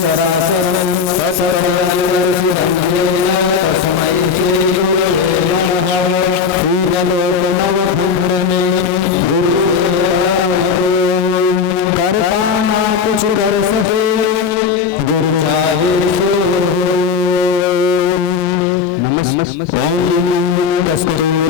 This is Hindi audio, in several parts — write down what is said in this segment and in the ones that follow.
सरासरं सत्सर्वजगदखिलं तस्मै श्री गुरवे नमः। पूजलोकनवभूमि करता ना कुछ कर सके गुरु चाहे सो। नमस्ते कस्तूरी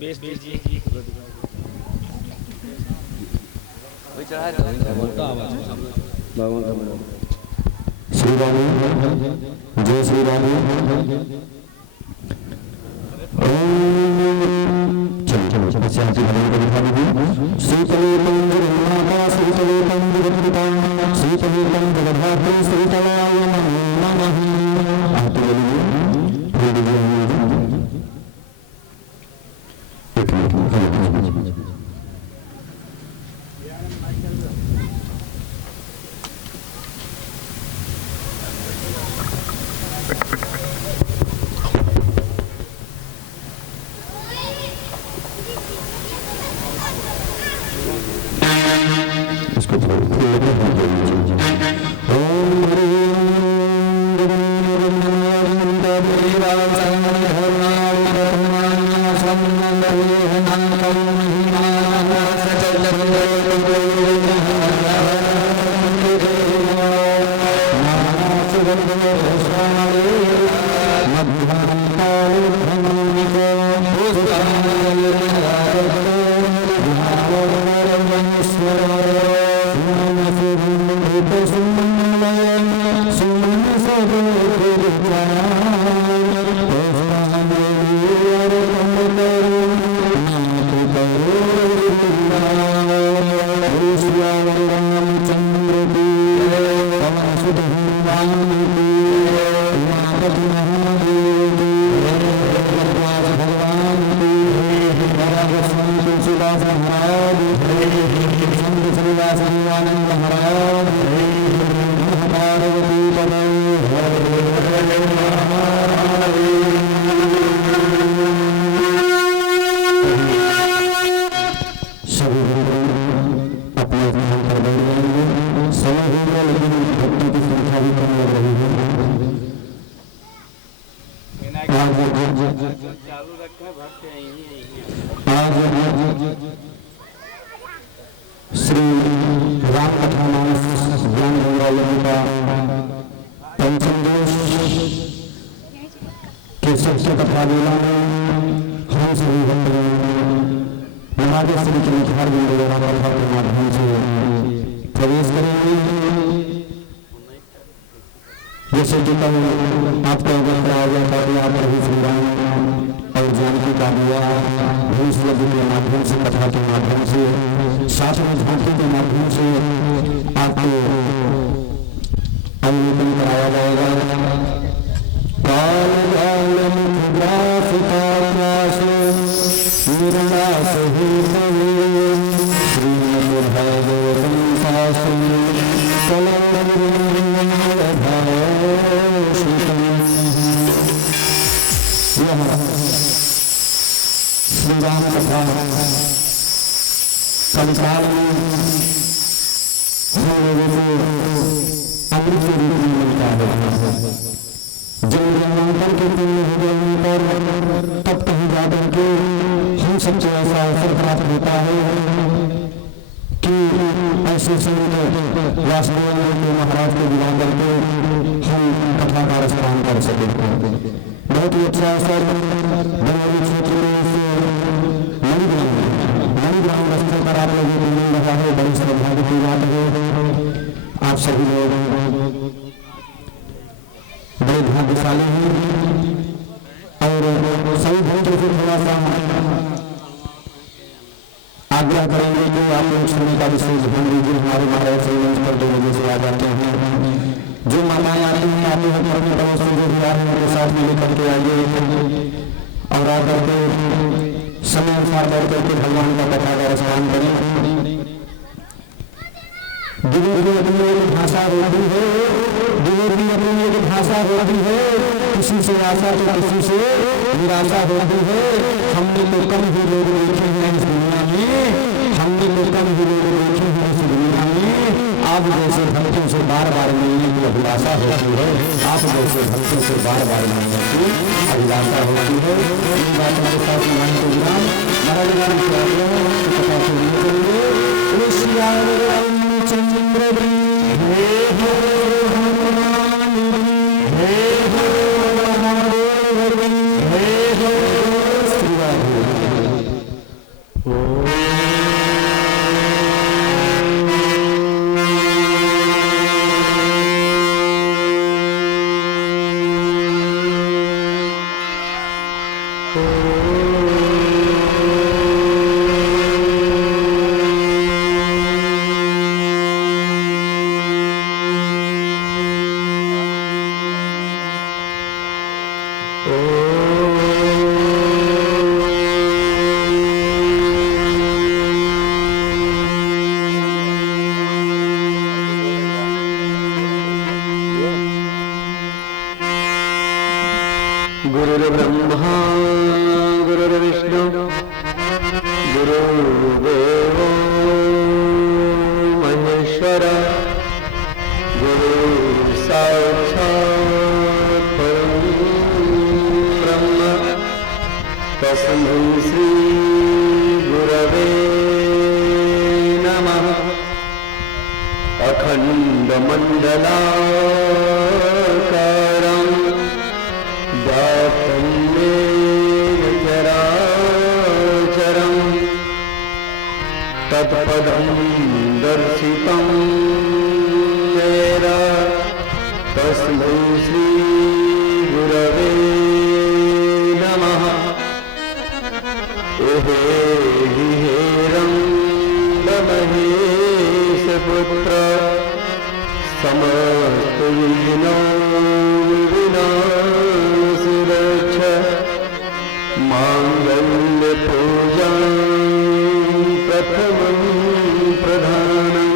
बेस दीजिए श्री राम जय श्री राम। चलो शांति भवन को दिखा दीजिए। शीतले पंजरमाता शीतले पंजरपिता शीतले पंजरधात्री शीतलाय नमः। हाथ बोलिए फिर दीजिए। एक मिनट इसको श्री राम कथा ज्ञान गंगालय का पंचम दिवस के सबसे कथा बेला में हम सभी महादेव श्री के निखार कथा के माध्यम से प्रवेश करेंगे। जैसे कि कल आपको अवगत कराया गया था कि आप प्रभु श्री राम और जानकी का विवाह भूषलभ के माध्यम से कथा के माध्यम से साथ में झांकी के माध्यम से आपको अवलोकन कराया जाएगा। काल काल मुद्रास निर्णास श्रीमद भागवतम शास्त्रम श्री राम कथा कलिकाल में हम लोगों को अमृत के रूप में मिलता है। जब जन्मांतर के पुण्य हो गए पर तब कहीं जाकर के हम सबसे ऐसा अवसर प्राप्त होता है कि ऐसे संत वासुदेव के महाराज को बुला करके हम कथा का रसपान कर सके। बहुत ही अच्छा अवसर बंगाली क्षेत्र में मणिग्राम रस्ते पर आप लोगों को मिल रहा है। बड़ी सौभाग्य की बात है। आप सभी लोग बड़े भाग्यशाली हैं और सभी भक्तों से थोड़ा सा आग्रह करेंगे कि आप लोग सुनने का विशेष ध्यान दीजिए। हमारे महाराज श्री मंच पर 2 बजे से आ जाते हैं। जो माताएं आती हैं आते हैं अपने पड़ोसी जो भी आ रहे हैं उनके साथ में लेकर के आइए और आकर के समय अनुसार बैठ करके भगवान का कथा का रसपान करें। दिलों की अपनी एक भाषा होती है, दिलों की अपनी एक भाषा होती है। किसी से आशा तो किसी से निराशा होती है। हमने तो कम ही लोग देखे हैं इस दुनिया में, हमने तो कम ही लोग देखे हैं इस दुनिया में। आप जैसे भक्तों से बार बार मिलने की अभिलाषा होती है, आप जैसे भक्तों से बार बार मिलने की अभिलाषा होती है। ये बात हमारे साथ मान को विराम महाराज कथा सुनने के लिए श्री रामचंद्र हे हो हनुमान हे हो महादेव हे हो गुरुर्ब्रह्मा गुरुर्विष्णु गुरुर्देवो महेश्वर गुरु साक्षात् परं ब्रह्म तस्मै श्री गुरवे नमः। अखण्डमण्डलाकारं व्याप्तं येन चराचरं तत्पदं दर्शितं येन तस्मै श्री गुरवे नमः। महेशपुत्र समस्त विघ्नोर्विनाशरक्ष मांगल्य पूजा प्रथमं प्रधानं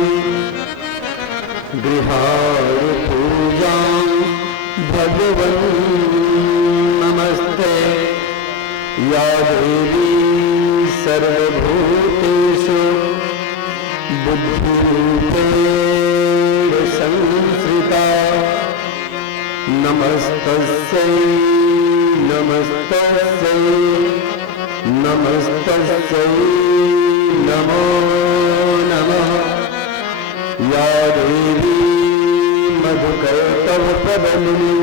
गृहाण पूजा भगवन् नमस्ते। या देवी सर्वभूतेषु बुद्धिरूपेण संस्थिता नमस्तस्यै नमस्तस्यै नमस्तस्यै नमो नमः। या देवी मधुकैटभप्रबलिनी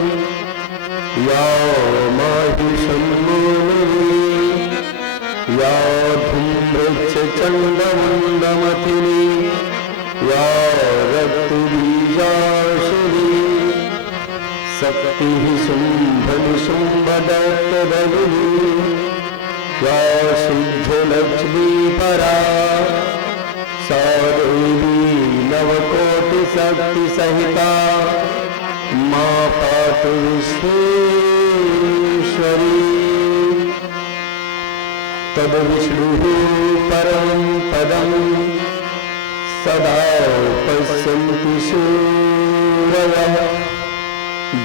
या माहिषन्मोहिनी या धूम्रच्छचण्डमुण्डमथिनी या रक्तबीजाशिनी शक्तिः शुम्भनिशुम्भदत्तबलिनी या सिद्धलक्ष्मीपरा सा देवी नवकोटिशक्तिसहिता मा पातु विश्वेश्वरी। तद्विष्णुः परं पदं सदा पश्यन्ति शूरयः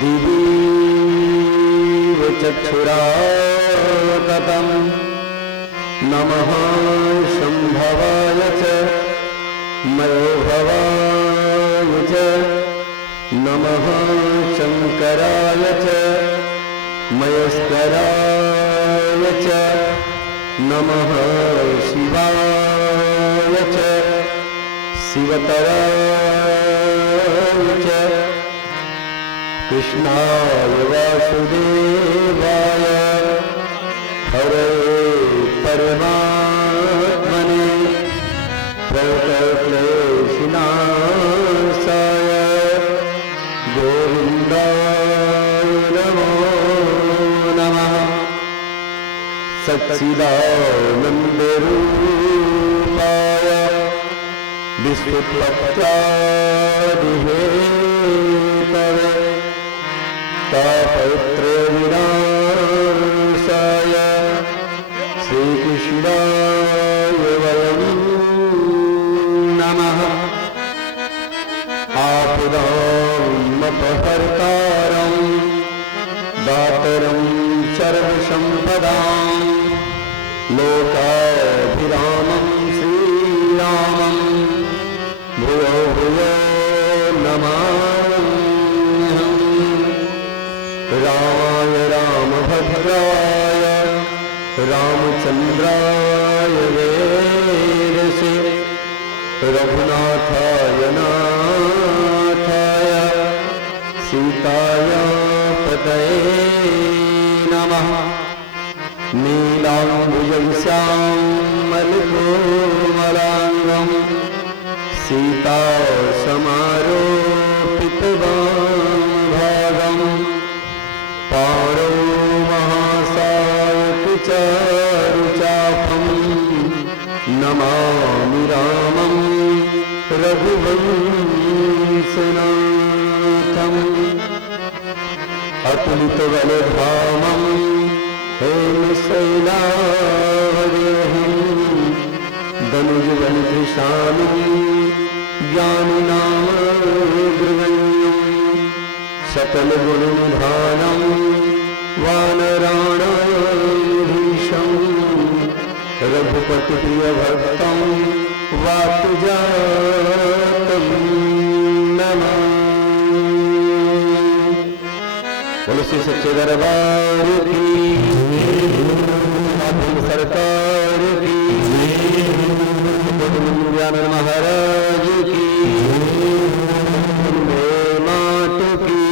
दिवीव चक्षुराततं नमः शम्भवाय च मयोभवाय च नमः शङ्कराय च मयस्कराय च नमः शिवाय च शिवतराय च कृष्णाय वासुदेवाय हरे परमात्मने प्रणतक्लेशनाशाय गोविन्दाय नमो नमः। सच्चिदानन्दरूपाय विश्वोत्पत्त्यादिहेतवे तापत्रयविनाशाय श्रीकृष्णाय वयं नमः। आपदामपहर्तारं दातरं सर्वसम्पदां लोकाभिरामं श्रीरामं भूयो भूयो नमाम्यहम्। रामाय रामभद्राय रामचन्द्राय वेदसे रघुनाथाय नाथाय सीताया पतये नमः। नीलाम्बुजं श्यामलकोमलाङ्गं सीता समारोपितवामभागं पाणौ महासायकचारुचापं नमामि रामं रघुवंशनाथम्। अथ पुलितवलधामं हेमशैलावदेहं दनुजवनकृशानुं ज्ञानिनामग्रगण्यं सकलगुणनिधानं वानराणाधीशं रघुपतिप्रियभक्तं वातजातं नमः। बोलो श्री सच्चे दरबार की, सरकार की, ज्ञानंद महाराज की, मात की,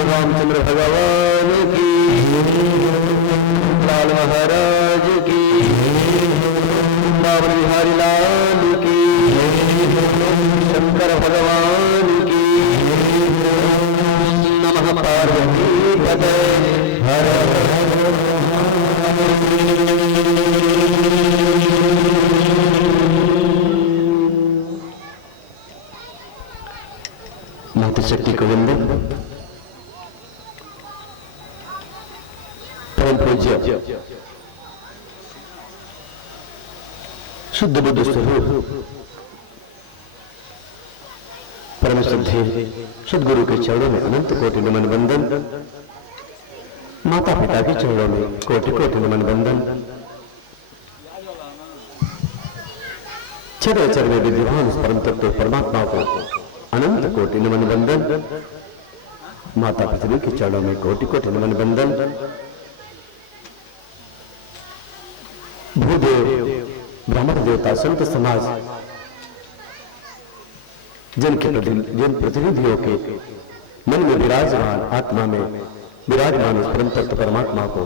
रामचंद्र भगवान की, लाल महाराज की, बाबा बिहारी लाल की, शंकर भगवान की, नमः पार्वती पते हर शक्ति को वंदन। परम पूज्य शुद्ध बुद्ध स्वरूप परम श्रद्धेय सदगुरु के चरणों में अनंत कोटि नमन वंदन। माता पिता के चरणों में कोटि कोटि नमन वंदन। चराचर में विद्यमान परम तत्व परमात्मा को अनंत कोटि नमन वंदन। माता पृथ्वी के चरणों में कोटि कोटि नमन वंदन। भूदेव ब्राह्मण देवता संत समाज जन प्रतिनिधियों के मन में विराजमान आत्मा में विराजमान उस परम तत्व परमात्मा को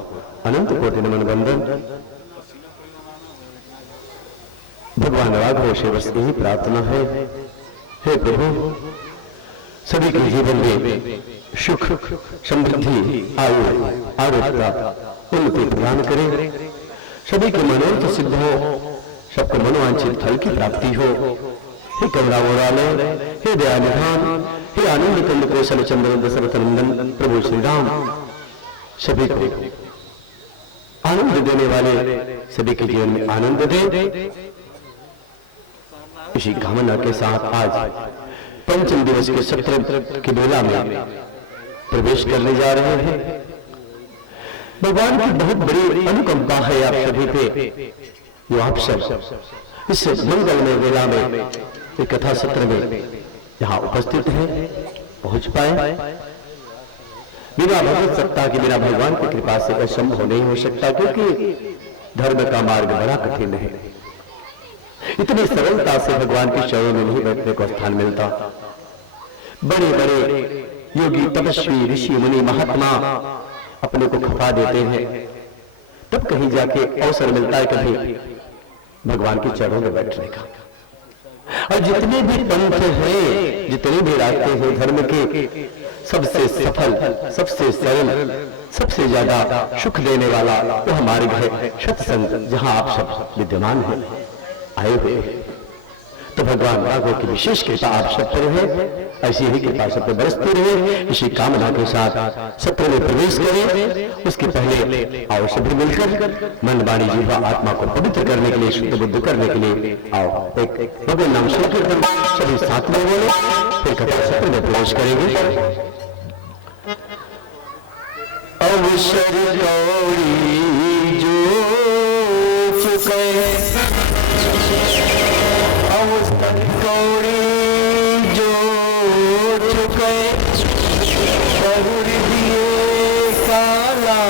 अनंत कोटि नमन वंदन। भगवान राघव से बस यही प्रार्थना है, हे प्रभु सभी के जीवन में सुख समृद्धि आयु आरोग्यता उन्नति प्रदान करे, सभी के मनोरथ सिद्ध हो, सबको मनोवांछित फल की प्राप्ति हो। हे करुणावरालय, हे दयानिधान, हे आनंद कंद कौशल चंद्र दशरथ नंदन प्रभु श्री राम, सभी को आनंद देने वाले सभी के जीवन में आनंद दे। इसी कामना के साथ आज पंचम दिवस के सत्र की बेला में प्रवेश करने जा रहे हैं। भगवान की बहुत बड़ी अनुकंपा है आप सभी पे, जो आप सब इस मंगलमय बेला में एक कथा सत्र में यहाँ उपस्थित है, पहुंच पाए। बिना भगवत सत्ता के, बिना भगवान की कृपा से असंभव नहीं हो सकता, क्योंकि धर्म का मार्ग बड़ा कठिन है। इतनी सरलता से भगवान के चरणों में नहीं बैठने को स्थान मिलता। बड़े बड़े योगी तपस्वी ऋषि मुनि महात्मा अपने को खपा देते हैं, तब कहीं जाके अवसर मिलता है कभी भगवान के चरणों में बैठने का। और जितने भी पंथ हैं, जितने भी रास्ते हैं धर्म के, सबसे सफल, सबसे सरल, सबसे ज्यादा सुख देने वाला वह मार्ग है सत्संग, जहां आप सब विद्यमान हैं, आए हुए हैं। तो भगवान राघव की विशेष कृपा आप सब पर है, ऐसी ही कृपा सब पर बरसती रहे। इसी कामना के साथ सत्र में प्रवेश करें। उसके पहले आओ सभी मिलकर मन वाणी जीवा आत्मा को पवित्र करने के लिए, शुद्ध बुद्ध करने के लिए आओ एक भगवान नाम संकीर्तन सभी साथ में बोले, फिर कथा सत्र में प्रवेश करेंगे। अवसर गौरी जो चुके, अवसर गौरी जो चुके, बहुर दिए काला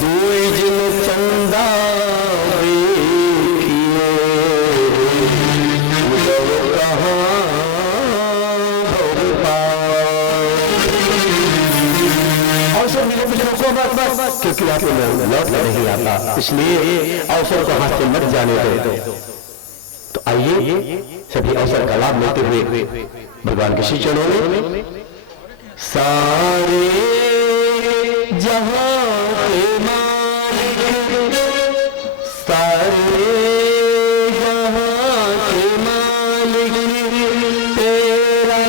दुई जिन चंदा देखिए, उदव कहाँ क्योंकि आपको लौट नहीं आता, इसलिए अवसर को हाथ से मत जाने दो। तो आइए सभी अवसर का लाभ लेते हुए भगवान के श्री चरणों में सारे जहां के मालिक, सारे जहां के मालिक तेरा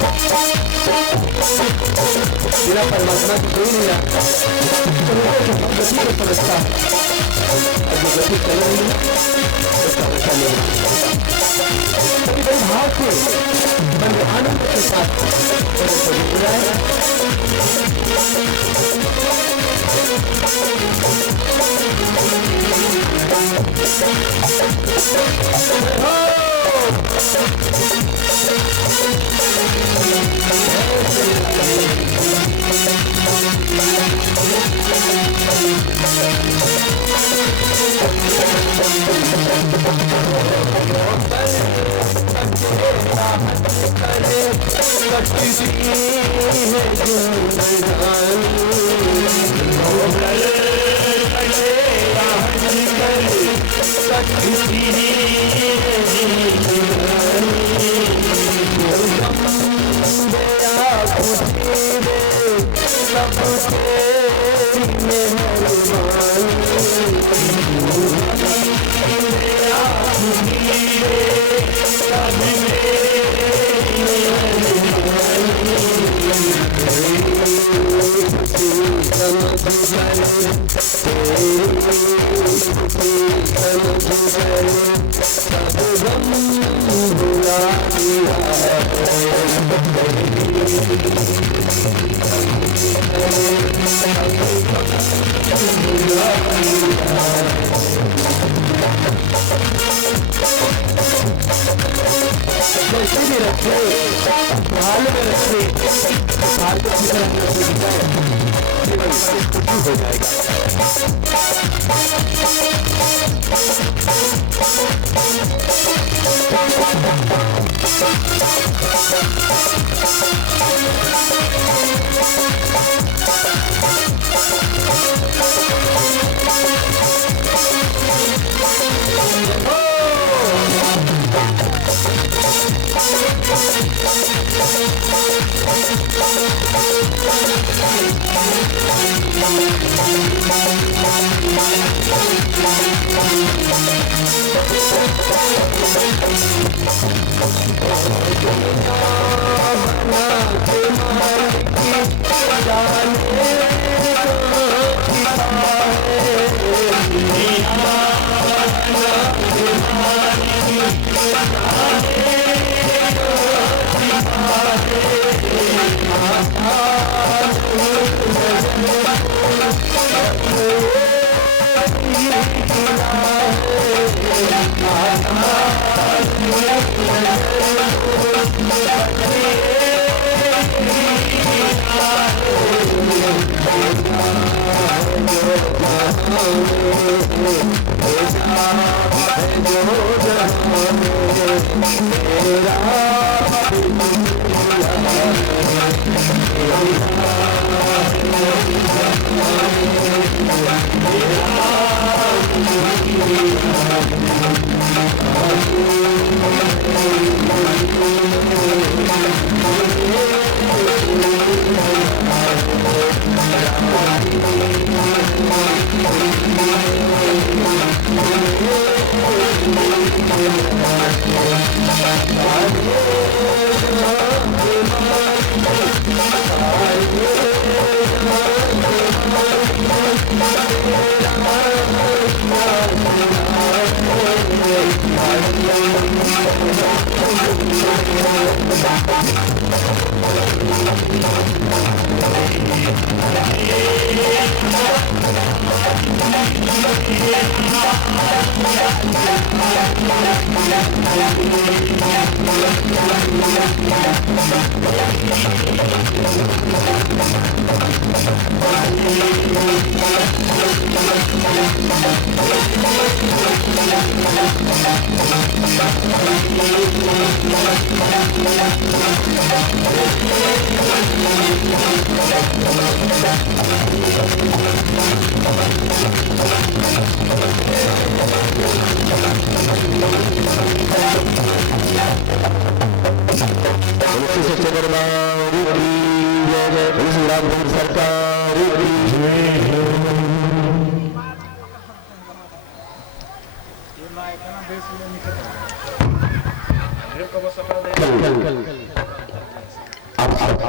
Thank you. बिना परमात्मा की कोई नहीं आता। हम गति को समझता है और जो गति चल रही है उसका रक्षा नहीं बड़े भाव से बड़े आनंद के साथ हो जाएगा।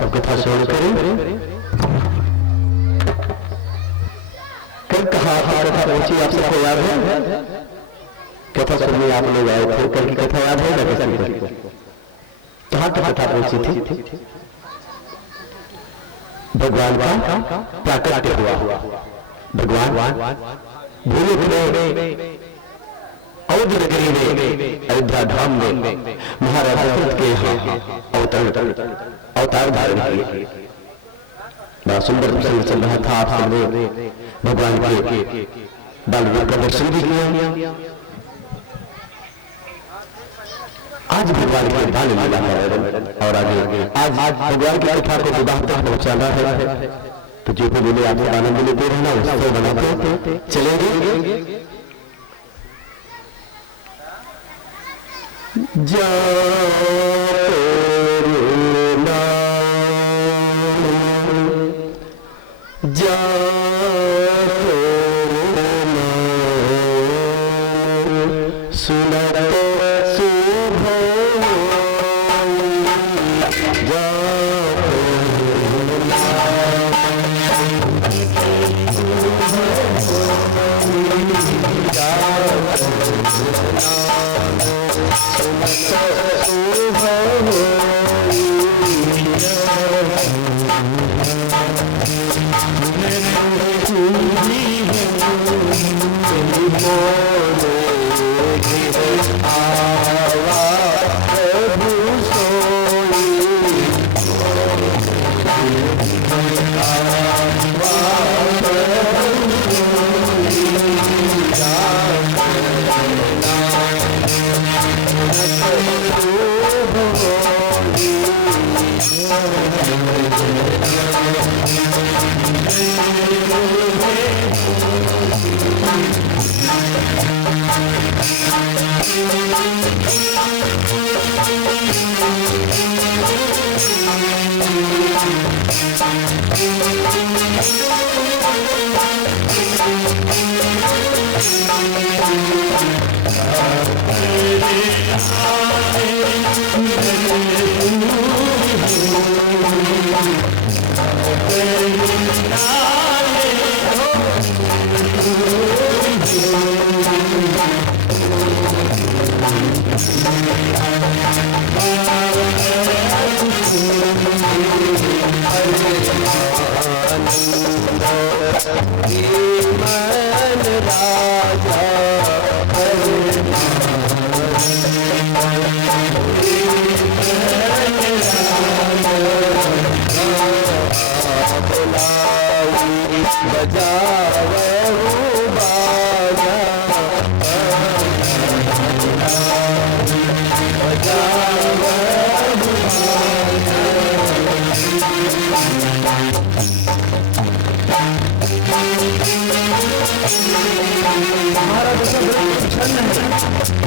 अब कथा श्रवण करें। कल कहा कथा पहुंची, आप सबको याद है? कथा सुनने आप लोग आए थे, कल की कथा याद है ना? कैसे कहाँ तक कथा पहुंची थी? भगवान का प्राकट्य हुआ। भगवान भूले भूले अवध नगरी में, अयोध्या धाम में महाराज दशरथ के यहाँ अवतार धारण किए। बड़ा सुंदर प्रसंग चल रहा था, आप सबने भगवान के बाल रूप का दर्शन भी किया। आज भगवान के बाल लीला है और आगे आज भगवान की कथा को विवाह तक पहुंचाना है। तो जो भी मिले आप आनंद लेते रहना, उत्सव बनाते चलेंगे।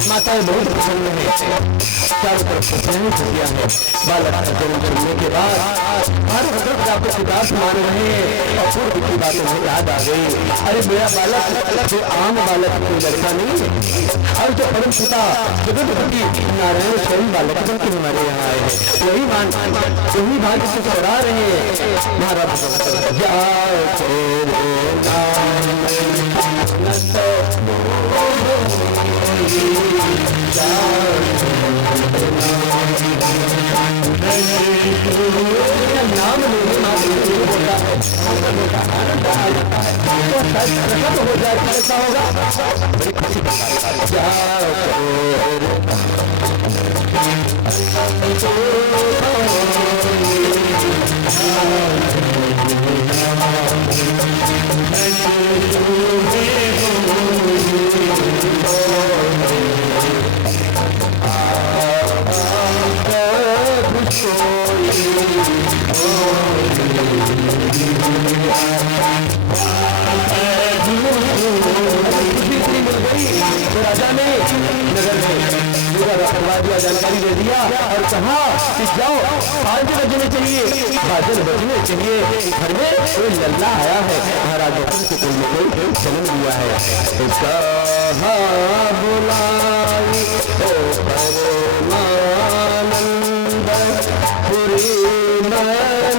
माताएं बहुत प्रसन्न है, चारों तरफ खुशियां खुशियां है। बालक का जन्म सुनने के बाद हर तरफ आपको उदास मान रहे हैं और पूर्व की बातों में याद आ गई। अरे मेरा बालक जो आम बालक कोई लड़का नहीं है, और जो परम पिता जगतपति नारायण स्वयं बालक बन के हमारे यहाँ आए हैं, वही भाग्य से चढ़ा रहे हैं। महाराज नाम बोलता है, आनंद आ जाता है, तो हो जाए कैसा होगा, बड़ी खुशी राजा ने नगर में जानकारी दे दिया और कहा कि जाओ 5 बजने चाहिए, बादल बजने चाहिए, घर में कोई लल्ला आया है, महाराज दशरथ को कोई न कोई जन्म दिया है। तो कहा बुलाई ओ परमानंद पुरी में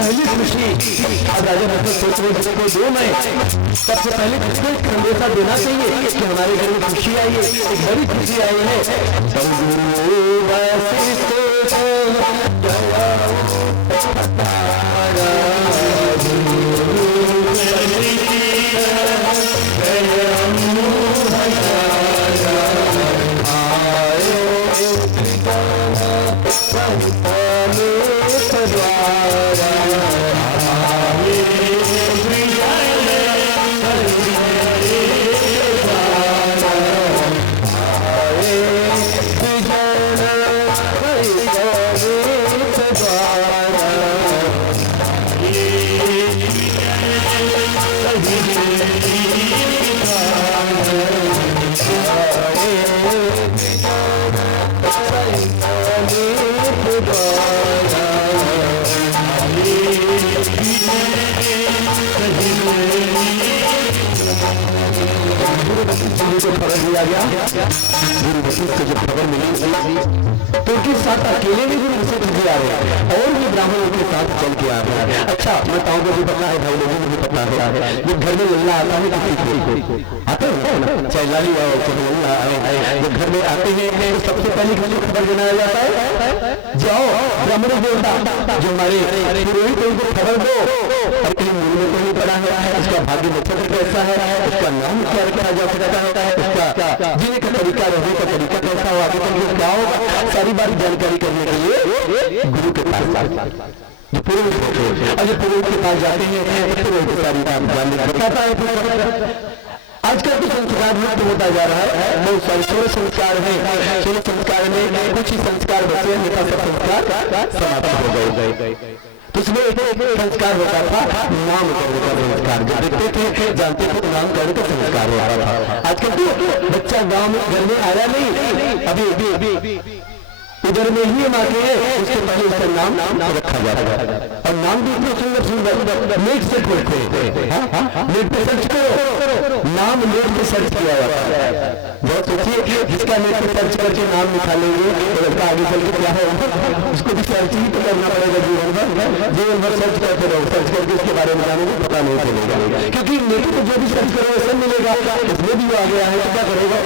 पहली खुशी अब राजा दशरथ सोच रहे बच्चे को दो मैं सबसे पहले किसको एक संदेशा देना चाहिए कि हमारे घर में खुशी आई है, एक बड़ी खुशी आई है। गुरु वशिष्ठ को जब खबर मिली तो उनके साथ अकेले भी गुरु वशिष्ठ जी आ रहे हैं और भी ब्राह्मण उनके साथ चल के आ रहे हैं। अच्छा बताओ को भी पता है, भाई लोगों को भी पता है जब घर में लल्ला आता है किसी को आता है चाहे लाली आओ चाहे लल्ला आए, जब घर में आते हैं तो सबसे पहले खबर जनाया जाता है, जाओ ब्राह्मण देवता जो हमारे पुरोहित उनको खबर दो और कहीं मूल में नहीं पड़ा है, उसका भाग्य नक्षत्र कैसा है, उसका नाम क्या रखा जा सकता है, उसका जीने का तरीका रहने का तरीका कैसा हो, आगे चल क्या होगा, सारी बात जानकारी करने के लिए गुरु के पास जो पुरोहित होते हैं और जब पुरोहित के पास जाते हैं पुरोहित सारी बात जानने बताता है। आजकल तो संस्कार मुक्त होता जा रहा है, बहुत सारे 16 संस्कार है, 16 संस्कार में कुछ ही संस्कार बचे हैं, सब संस्कार समाप्त हो गए। तो उसमें एक संस्कार होता था नाम करने का संस्कार, जब देखते थे जानते थे नाम करने का संस्कार होता था। आजकल तो बच्चा गांव में घर में आया नहीं, अभी उधर में ही हम आके उसके पहले उसका नाम रखा जाता है और नाम भी इतना सुंदर सुंदर नेट से खोलते हैं, नेट पे सर्च करो, नाम नेट पे सर्च किया जाता है। बहुत सोचिए जिसका नेट पे सर्च करके नाम निकालेंगे तो उसका आगे चल के क्या होगा, उसको भी सर्च ही तो करना पड़ेगा जीवन भर सर्च करते रहो, सर्च करके उसके बारे में जाने को पता नहीं चलेगा, क्योंकि नेट पे जो भी सर्च करो सब मिलेगा, उसमें भी आ गया है तो क्या करेगा,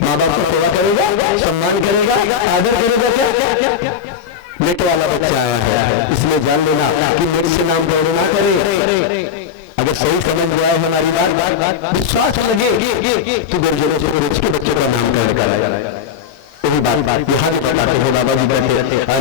माँ बाप को सेवा करेगा, सम्मान करेगा, आदर करेगा, क्या नेट वाला बच्चा आया है, इसलिए जान लेना कि नेट से नाम ग्रहण ना करे। अगर सही समझ में आए हमारी बात, विश्वास लगे तो गुरुजनों से गुरु के बच्चों का नाम ग्रहण कराया। वही बात यहाँ भी बताते हैं, बाबा जी कहते हैं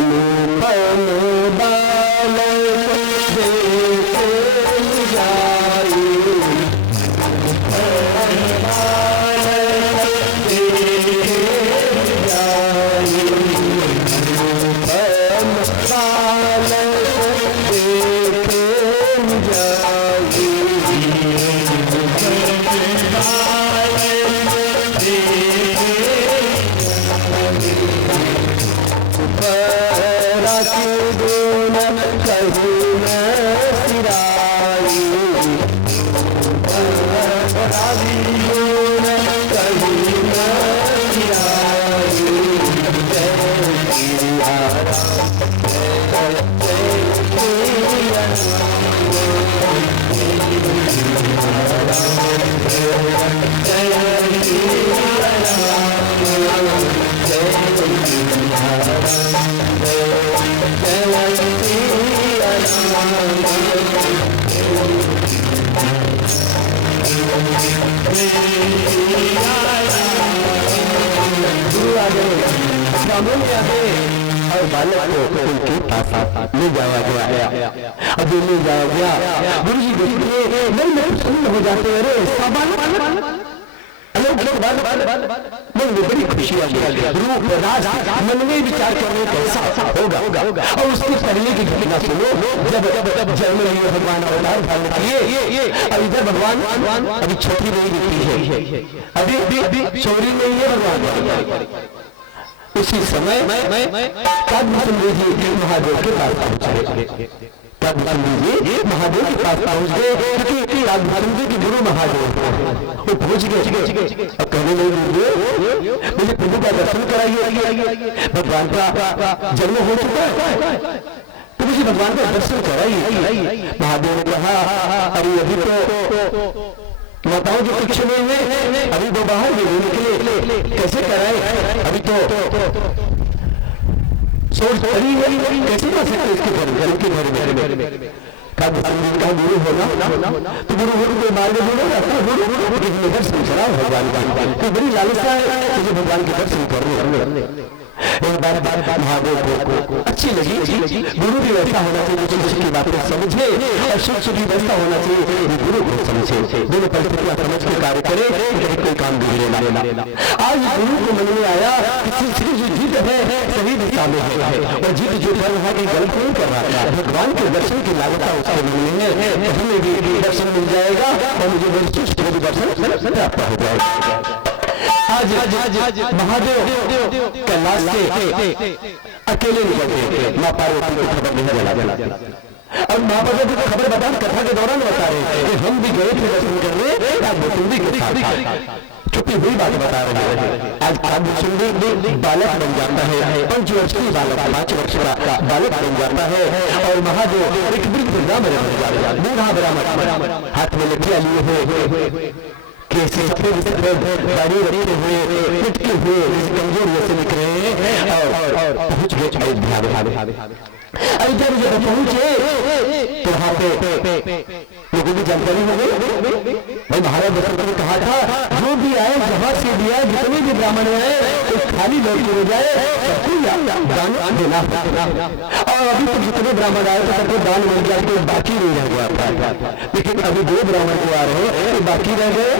और बालक को उनके पास ले जाया गया। अब ले जाया गया, गुरु जी देखिए नहीं प्रसन्न हो जाते, अरे नहीं बड़ी खुशी आ गई, रूप मन में विचार करने कैसा होगा। और उसके पहले की घटना सुनो, जब जन्म लिए भगवान अवतार धारण किए, अब इधर भगवान अभी छोटी नहीं दिखती है, अभी छोरी नहीं है भगवान। उसी समय कागभूषण जी महादेव के पास पहुंचे, कागभूषण जी महादेव के पास पहुंच गए, क्योंकि कागभूषण जी के गुरु महादेव वो पहुंच गए और कहने लगे मुझे प्रभु का दर्शन कराइए, भगवान का जन्म हो चुका है तो मुझे मुझे भगवान का दर्शन कराइए। महादेव ने कहा अरे अभी तो माताओं जो कुछ में है, अभी वो बाहर भी निकले, कैसे कराए? अभी तो सोच पड़ी है, कैसे कर सकते इसके घर के घर में का गुरु होना तो गुरु को मार्ग बोलेगा गुरु दर्शन कराओ भगवान का। बड़ी लालसा है मुझे भगवान के दर्शन करने। एक बार महादेव को अच्छी लगी, गुरु भी वैसा होना चाहिए जो शिष्य की बातें समझे और शिष्य भी वैसा होना चाहिए जो गुरु को समझे, दोनों परिस्थितियां समझ के कार्य करे, कोई काम बिगड़े ना। आज गुरु को मन में आया कि जो जिद है सही दिशा में है और जिद जो कर रहा है गलत नहीं कर रहा, भगवान के दर्शन की लागता उसके मन में है, हमें भी दर्शन मिल जाएगा और मुझे मेरी शिष्य को भी दर्शन प्राप्त हो जाएगा। आज महादेव कैलाश से अकेले निकलते, माँ पार्वती को खबर नहीं चला और माँ पार्वती को खबर बता कथा के दौरान बता रहे कि हम भी गए थे दर्शन करने, तुम के साथ छुपी हुई बात बता रहे हैं। आज काव्यसुंदरी बालक बन जाता है, 5 वर्षीय बालक 5 वर्ष का बालक बन जाता है और महादेव एक वृद्ध ब्राह्मण बन जाता है, बूढ़ा ब्राह्मण, हाथ में लठियां लिए हुए, कैसे गाड़ी रखे हुए, पिटके हुए, कमजोर जैसे दिख रहे हैं और पहुंच गए अयोध्या। अयोध्या में जब पहुंचे तो वहां पे लोगों की जानकारी हो गई। भाई महाराज दशरथ ने कहा था जो भी आए जहां से भी आए, जितने भी ब्राह्मण आए तो खाली लौट हो जाए, दान देना। और अभी तक जितने ब्राह्मण आए तो सबको दान मिल गया, कोई बाकी नहीं रह गया। लेकिन अभी 2 ब्राह्मण को आ रहे हैं, बाकी रह गए।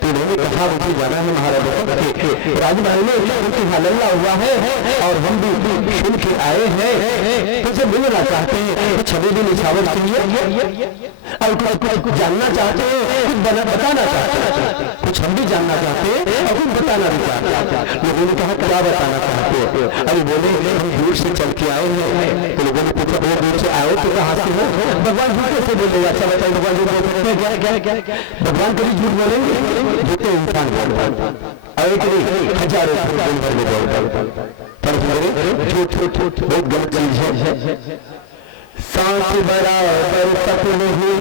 तो उन्होंने कहा मुझे जाना है महाराज राजमहल में, उनकी हल्ला हुआ है और हम भी सुन के आए हैं, तुमसे मिलना चाहते हैं, कुछ हमें भी निछावर चाहिए और कुछ जानना चाहते हैं, कुछ बताना चाहते हैं, कुछ हम भी जानना चाहते हैं और कुछ बताना भी चाहते हैं। लोगों ने कहा क्या बताना चाहते हो? अरे बोले हम दूर से चल के आए हैं। तो लोगों ने पूछा वो दूर से आए तो कहाँ से हो? भगवान झूठे से बोलेगा। अच्छा बताइए भगवान झूठ क्या भगवान कभी झूठ बोलेंगे? झूठे इंसान बोल एक नहीं हजारों झूठ बहुत गलत चीज है। सांस बराबर तप नहीं,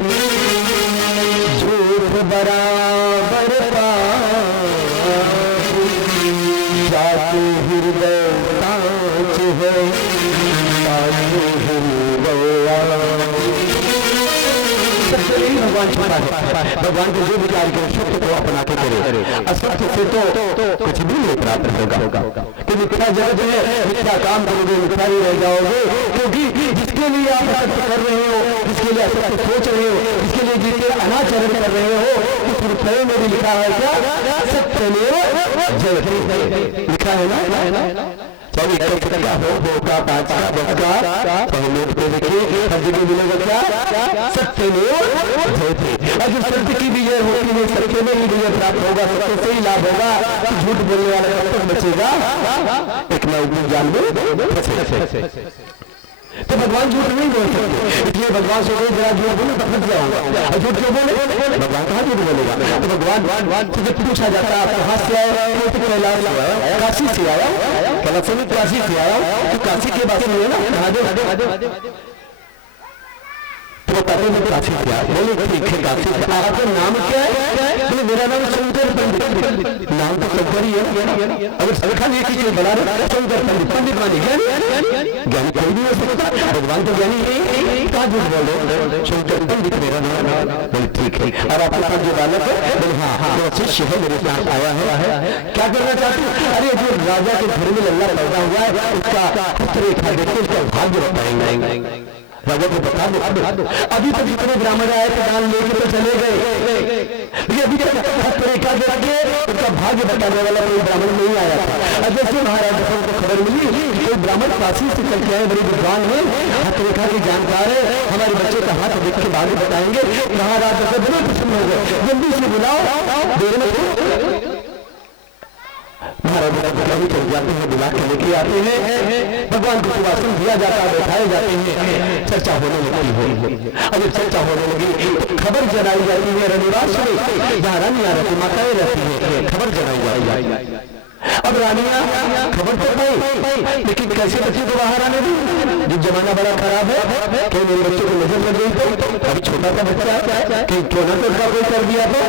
झूठ बराबर जाके हृदय सांच है, भगवान छोटा है। भगवान को जो विचार करे सत्य को अपना के करे, असत्य से तो कुछ भी नहीं प्राप्त होगा। कि मिथ्या जगत है, मिथ्या काम करोगे मिथ्या ही रह जाओगे। क्योंकि जिसके लिए आप असत्य कर रहे हो, जिसके लिए असत्य सोच रहे हो, जिसके लिए जिसके अनाचरण कर रहे हो, उस रुपये में भी लिखा है क्या? सत्यमेव जयते लिखा है ना। सॉरी का होगा 5 का 10 का पहले देखिए हर जगह मिलेगा क्या? सत्यमेव जयते। अगर सत्य की विजय होती है, सत्य में ही विजय प्राप्त होगा, सत्य से ही लाभ होगा। झूठ बोलने वाला कब तक बचेगा? एक ना एक जान में। तो भगवान झूठ नहीं बोल सकते, इसलिए भगवान से जरा झूठ बोले तो फंस जाऊंगा। और झूठ क्यों बोले? भगवान कहाँ झूठ बोलेगा? तो भगवान से पूछा जाता है कहाँ से आया? तो कैलाश से आया, काशी से आया, कैलाश में काशी से आया। तो काशी के बात में ना महादेव तो कहते हैं काशी से आया। बोले ठीक है काशी से। आपका नाम क्या है? बोले मेरा नाम शंकर पंडित। नाम तो शंकर ही है। अगर सरखा नहीं किसी बना रहे शंकर पंडित, पंडित मानी ज्ञानी कोई नहीं हो सकता। भगवान तो ज्ञानी है, कहाँ झूठ बोले? शंकर पंडित मेरा नाम। बोले ठीक है। और आपके पास जो बालक है? बोले हाँ जो शिष्य है मेरे साथ आया है, क्या करना चाहते हैं? अरे जो राजा के घर में लल्ला पैदा हुआ है उसका हस्तरेखा देखते उसका भाग्य बताएंगे। राजा को बता दो। अभी तक जितने ब्राह्मण आए थे दान लेके तो चले गए, लेकिन अभी तक हस्तरेखा देके उनका भाग्य बताने वाला कोई ब्राह्मण नहीं आया था। अब जैसे महाराज दशरथ को खबर मिली कोई ब्राह्मण काशी से चल के आए, बड़ी विद्वान है, हस्तरेखा के जानकार है, हमारे बच्चे का हाथ देख के भाग्य बताएंगे। महाराज दशरथ बड़े प्रसन्न हो गए, जल्दी से बुलाओ, देर में महाराज चल जाते हैं, बुला के लेके आते हैं। भगवान को सुभाषण दिया जाता है, बैठाए जाते हैं, चर्चा होने लगी है। अब जब चर्चा होने लगी तो खबर जनाई जाती है रनिवास में, जहाँ रानियां रहती माताएं रहती है, खबर जनाई जाती है। अब रानियां खबर तो पाई, लेकिन कैसे बच्चे को बाहर आने दी? जब जमाना बड़ा खराब है, कहीं मेरे बच्चे को नजर लग गई तो अभी छोटा सा बच्चा कहीं क्यों ना तो उसका कोई कर दिया तो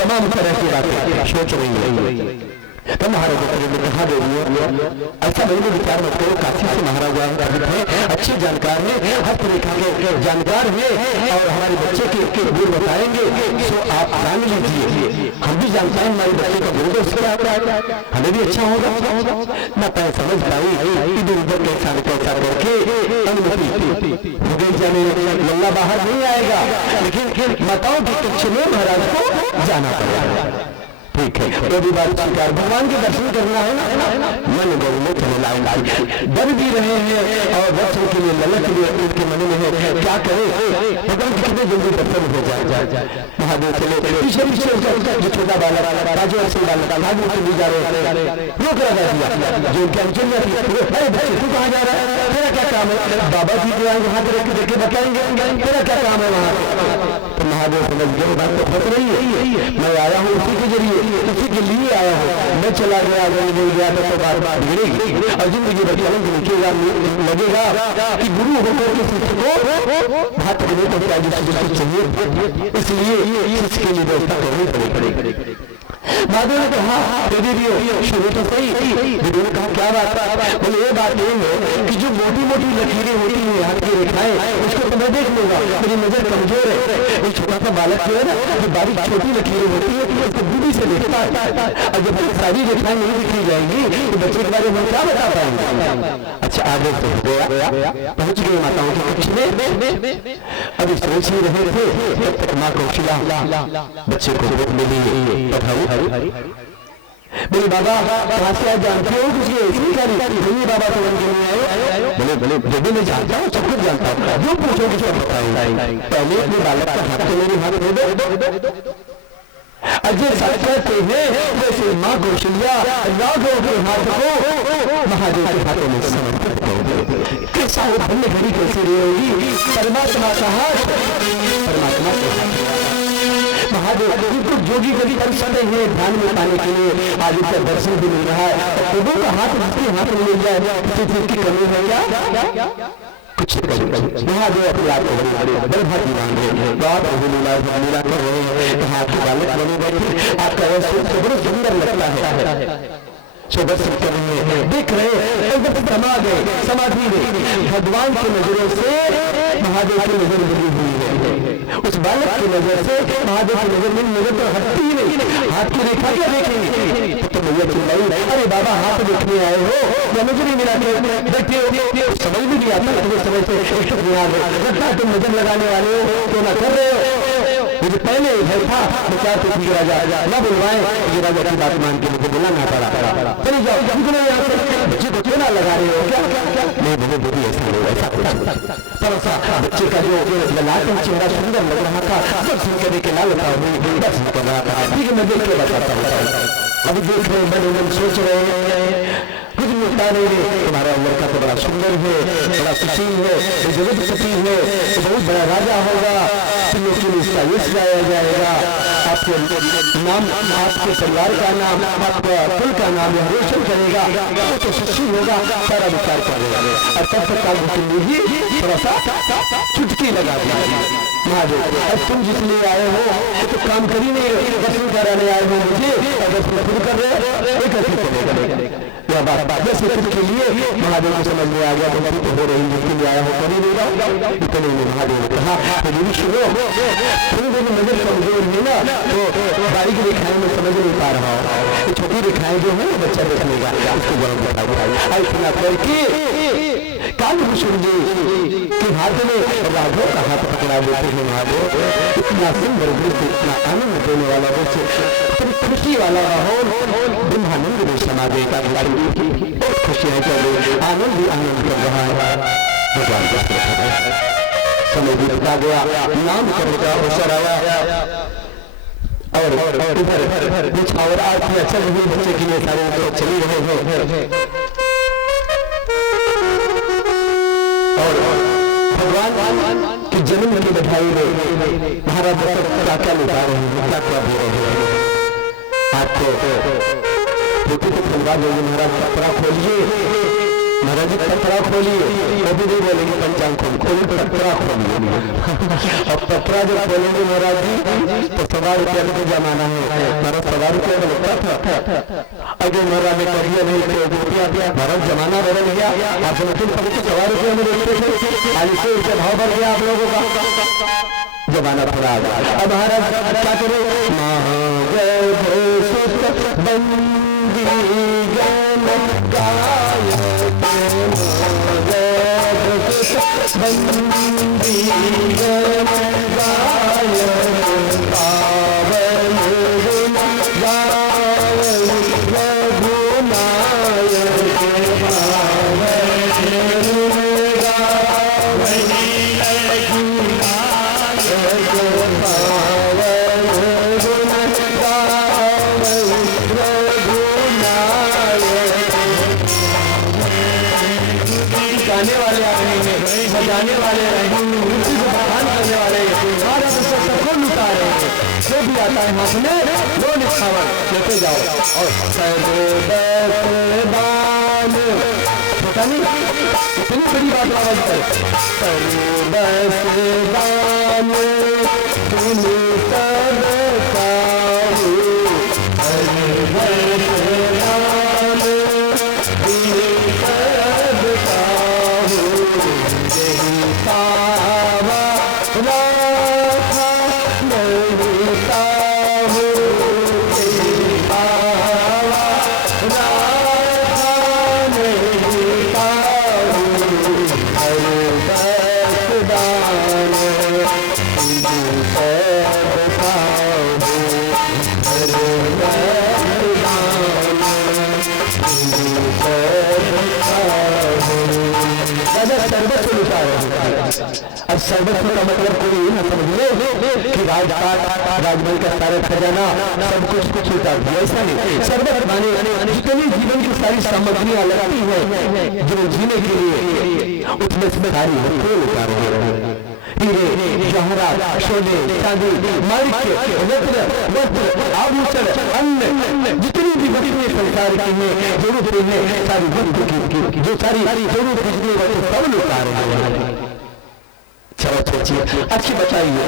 तमाम तरह की बातें सोच रही है। तब महाराज ने कहा देवी ऐसा मेरे विचार मत करो, काशी से महाराज है, अच्छे जानकार है, हर तरीका के जानकार है और हमारे बच्चे के गुण बताएंगे, सो आप जान लीजिए। हम भी जानते हैं हमारे बच्चे का गुण दोष क्या है, हमें भी अच्छा होगा। न मैं समझ पाई इधर उधर कैसा कैसा करके अनुमति हो गई, जाने लल्ला बाहर नहीं आएगा, लेकिन माताओं के कक्ष में महाराज को जाना पड़ेगा। ठीक है, तो भी बात स्वीकार, भगवान के दर्शन करना है ना, मन गौ में चले लाएंगे, डर भी रहे हैं और दर्शन के लिए ललक भी उनके मन में है, क्या करें भगवान कितने जल्दी दर्शन हो जाए। महादेव चले पीछे पीछे जो छोटा बालक राजू ऐसे बालक महादेव से भी जा रहे रोक लगा दिया, जो उनके अंचल में अरे भाई तू कहाँ जा रहा है, तेरा क्या काम है? बाबा जी जो आएंगे हाथ रख के देखे बताएंगे तेरा क्या काम है वहाँ। तो महादेव समझ गए बात तो फंस रही है, मैं आया हूँ उसी के जरिए, उसी के लिए आया हूँ, मैं चला गया अगर नहीं गया तो बात बिगड़ेगी और जिंदगी में कलंक लिखेगा, लगेगा कि गुरु होकर के शिष्य को बात करने को चाहिए, इसलिए इसके लिए व्यवस्था करनी पड़ेगी। महादेव ने कहा शुरू तो सही, गुरु ने कहा क्या बात है? बोले ये बात ये है कि जो मोटी मोटी लकीरें होती है हाथ की रेखाएं, उसको तो मैं देख लूंगा, मेरी नजर कमजोर है। वो छोटा सा बालक जो है ना, जो बारीक छोटी लकीरें होती है उसको दूरी से देखता है, और जब तक सारी रेखाएं नहीं दिखी जाएंगी तो बच्चे के बारे में क्या बता पाएंगे। अच्छा आगे तो गया, पहुंच गए माताओं के कक्ष में। अब सोच ही रहे थे तब तक माँ कौशल्या बच्चे को गोद में लिए। बोले बाबा कहाँ से आप जानते हो कुछ नहीं बाबा तो बन के आए। बोले बोले जो भी मैं जानता हूँ सब कुछ जानता हूँ, जो पूछोगे सब बताऊंगा, पहले अपने बालक का हाथ तो मेरे हाथ दे दो। अजय कहते हैं वैसे माँ कौशल्या राघव के हाथ को महादेव के हाथों में समर्पित कर दे। कैसा वो धन्य घड़ी कैसे रहेगी, परमात्मा का हाथ परमात्मा के हाथ महादेव बिल्कुल जोगी गति कर सकते हैं ध्यान में पाने के लिए। आज उसका दर्शन भी मिल रहा है, प्रभु का हाथ जिसके हाथ में मिल जाए किसी चीज की कमी है क्या? कुछ महादेव अपने आप को बड़े भागी मान रहे हैं, बहुत लीला कर रहे हैं, हाथ के बालक बने बैठे, आपका वह बहुत सुंदर लगता है। दर्शन कर रहे हैं, देख रहे हैं, एकदम समा गए, समाधि में भगवान की नजरों से महादेव की नजर बनी हुई है। उस बालक की नजर से महादेव की नजर में नजर तो हटती ही नहीं, हाथ की रेखा क्या देखेंगे? तो भैया चिल्लाई अरे बाबा हाथ देखने आए हो या नजर ही मिला के देखते हो, समझ भी नहीं आता तुम्हें समझ से तुम नजर लगाने वाले हो तो ना कर रहे हो। मुझे पहले है था मैं क्या तुझे राजा न बुलवाए, ये राजा की बात मान के मुझे बुलाना पड़ा, चले जाओ यहाँ से बच्चे को क्यों ना लगा रहे हो क्या? नहीं बोले बोली ऐसा नहीं ऐसा कुछ थोड़ा सा बच्चे का जो ललाटन चेहरा सुंदर लग रहा था, दर्शन करने के लाल था दर्शन कर रहा था। ठीक है मैं देख के बताता हूँ। अभी देख रहे मन मन सोच रहे हैं कुछ मिलता नहीं, तुम्हारा लड़का तो बड़ा सुंदर है, बड़ा सुशील है, जगतपति है, बहुत बड़ा राजा होगा, तीनों के लिए इसका यश गाया जाएगा, आपके नाम आपके परिवार का नाम आपका कुल का नाम यह रोशन करेगा, वो तो सुशील होगा, सारा विचार करेगा। और तब तक आप ही थोड़ा सा चुटकी लगा दिया महादेव, अब तुम जिसलिए आए हो वो तो काम कर ही नहीं रहे, दर्शन कराने आए हो मुझे और दर्शन शुरू कर रहे हो, कैसे करेगा? यह बात के लिए महादेव को समझ में आ गया, गलती तो हो रही जिसके लिए आया हो कर ही नहीं रहा। इतने में महादेव ने कहा सुनो थोड़ी देर नजर कमजोर है ना, तो बारीक रेखाएं में समझ नहीं पा रहा हो, छोटी रेखाएं जो है बच्चा देख लेगा, उसको गलत बताओ। इतना करके कालभूषण जी के हाथ में राघव का हाथ पकड़ा देते हैं। महादेव इतना सुंदर दृश्य, इतना आनंद देने वाला दृश्य, खुशी वाला माहौल, ब्रह्मानंद में समा देगा, बहुत खुशियां चल आनंद ही आनंद कर रहा है। भगवान का समय भी बता गया, नाम करने का अवसर आया और इधर कुछ और आरतियां चल रही बच्चे के लिए सारे लोग चली रहे हैं और भगवान के जन्म की बधाई में महाराज क्या क्या लुटा रहे हैं, क्या क्या दे रहे हैं आपको। को खुलवा देंगे, महाराज कपड़ा खोलिए, महाराज जी कपड़ा खोलिए, वो भी नहीं बोलेंगे पंचांग खोलिए, कपड़ा खोलिए। अब कपड़ा जब खोलेंगे महाराज जी तो 100 रुपया का जमाना है, महाराज 100 रुपया में लगता था। अगर महाराज ने कर दिया नहीं तो रुपया दिया, महाराज जमाना बदल गया। आप समझते पहले तो 100 रुपया में देखते थे, 40 रुपया भाव बढ़ गया आप लोगों का, जमाना थोड़ा आ गया। अब महाराज क्या करें, बजाने वाले उसी को बहान करने वाले सारा विश्व सबको लुटा रहे हैं। जो भी आता है हाथ में वो निछावर लेते जाओ। और सर्वदान पता नहीं इतनी बड़ी बात आवाज कर, सर्वदान तुम सबका हो, अब सर्वस्व का मतलब कोई ना समझ ले कि राजमहल का सारा खजाना सब कुछ छूटा दिया, ऐसा नहीं। सर्वस्व माने जितनी जीवन की सारी सामग्रियां लगती है जीवन जीने के लिए, उसमें से सारी वस्तुएं उतारे हैं, हीरे जवाहरात, सोने चांदी, माणिक्य, रत्न, वस्त्र, आभूषण, अन्न, जितनी भी वस्तुएं संसार की है जरूरत है, सारी वस्तु की जो सारी जरूरत है सब उतारे हैं। चलो सोचिए, अच्छी बताइए,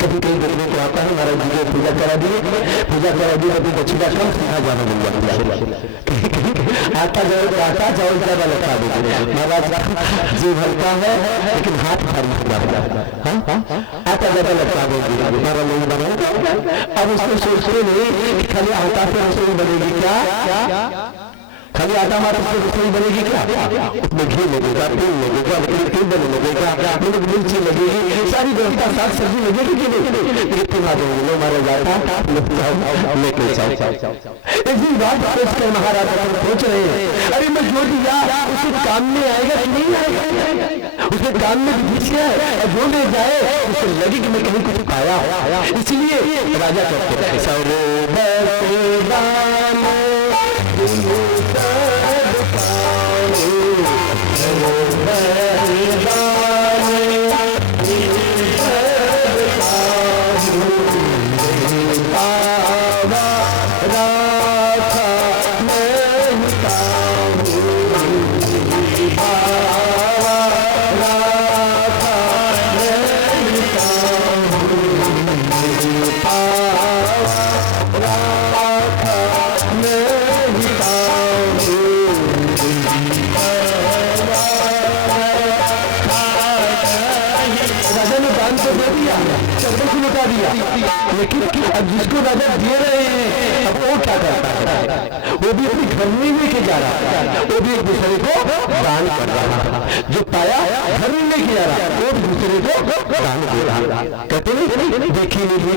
कभी कहीं देखने को आता है महाराज जी को पूजा करा दिए कभी दक्षिणा कम सीधा जाना मिल जाता है, आता जाओ ज्यादा लगा देते महाराज जी भरता है लेकिन हाथ भारी हो जाता है, आता ज्यादा लगता देंगे महाराज नहीं बने। अब उसको सोचते नहीं कि खाली आटा से रसोई बनेगी क्या, खाली आटा मारा से रसोई बनेगी क्या, उसमें घी लगेगा, तेल लगेगा, ईंधन लगेगा, मिर्ची लगेगी, सारी व्यवस्था साग सब्जी लगेगी कि नहीं, कितना देंगे लो मारा जाता लेके जाओ। एक दिन बात सोच कर महाराज सोच रहे हैं, अरे मैं जो दिया उसके काम में आएगा कि नहीं आएगा, उसके काम में विषय है और जो ले जाए उसको लगे कि मैं कहीं कुछ पाया, इसलिए राजा कहते हैं लेकिन अब जिसको राजा दे रहे हैं अब वो क्या करता है, वो भी अपनी घर में लेके जा रहा है, वो भी एक दूसरे को दान कर रहा है, जो पाया घर में लेके जा रहा है वो भी दूसरे को दान दे रहा है। कहते नहीं देखी नहीं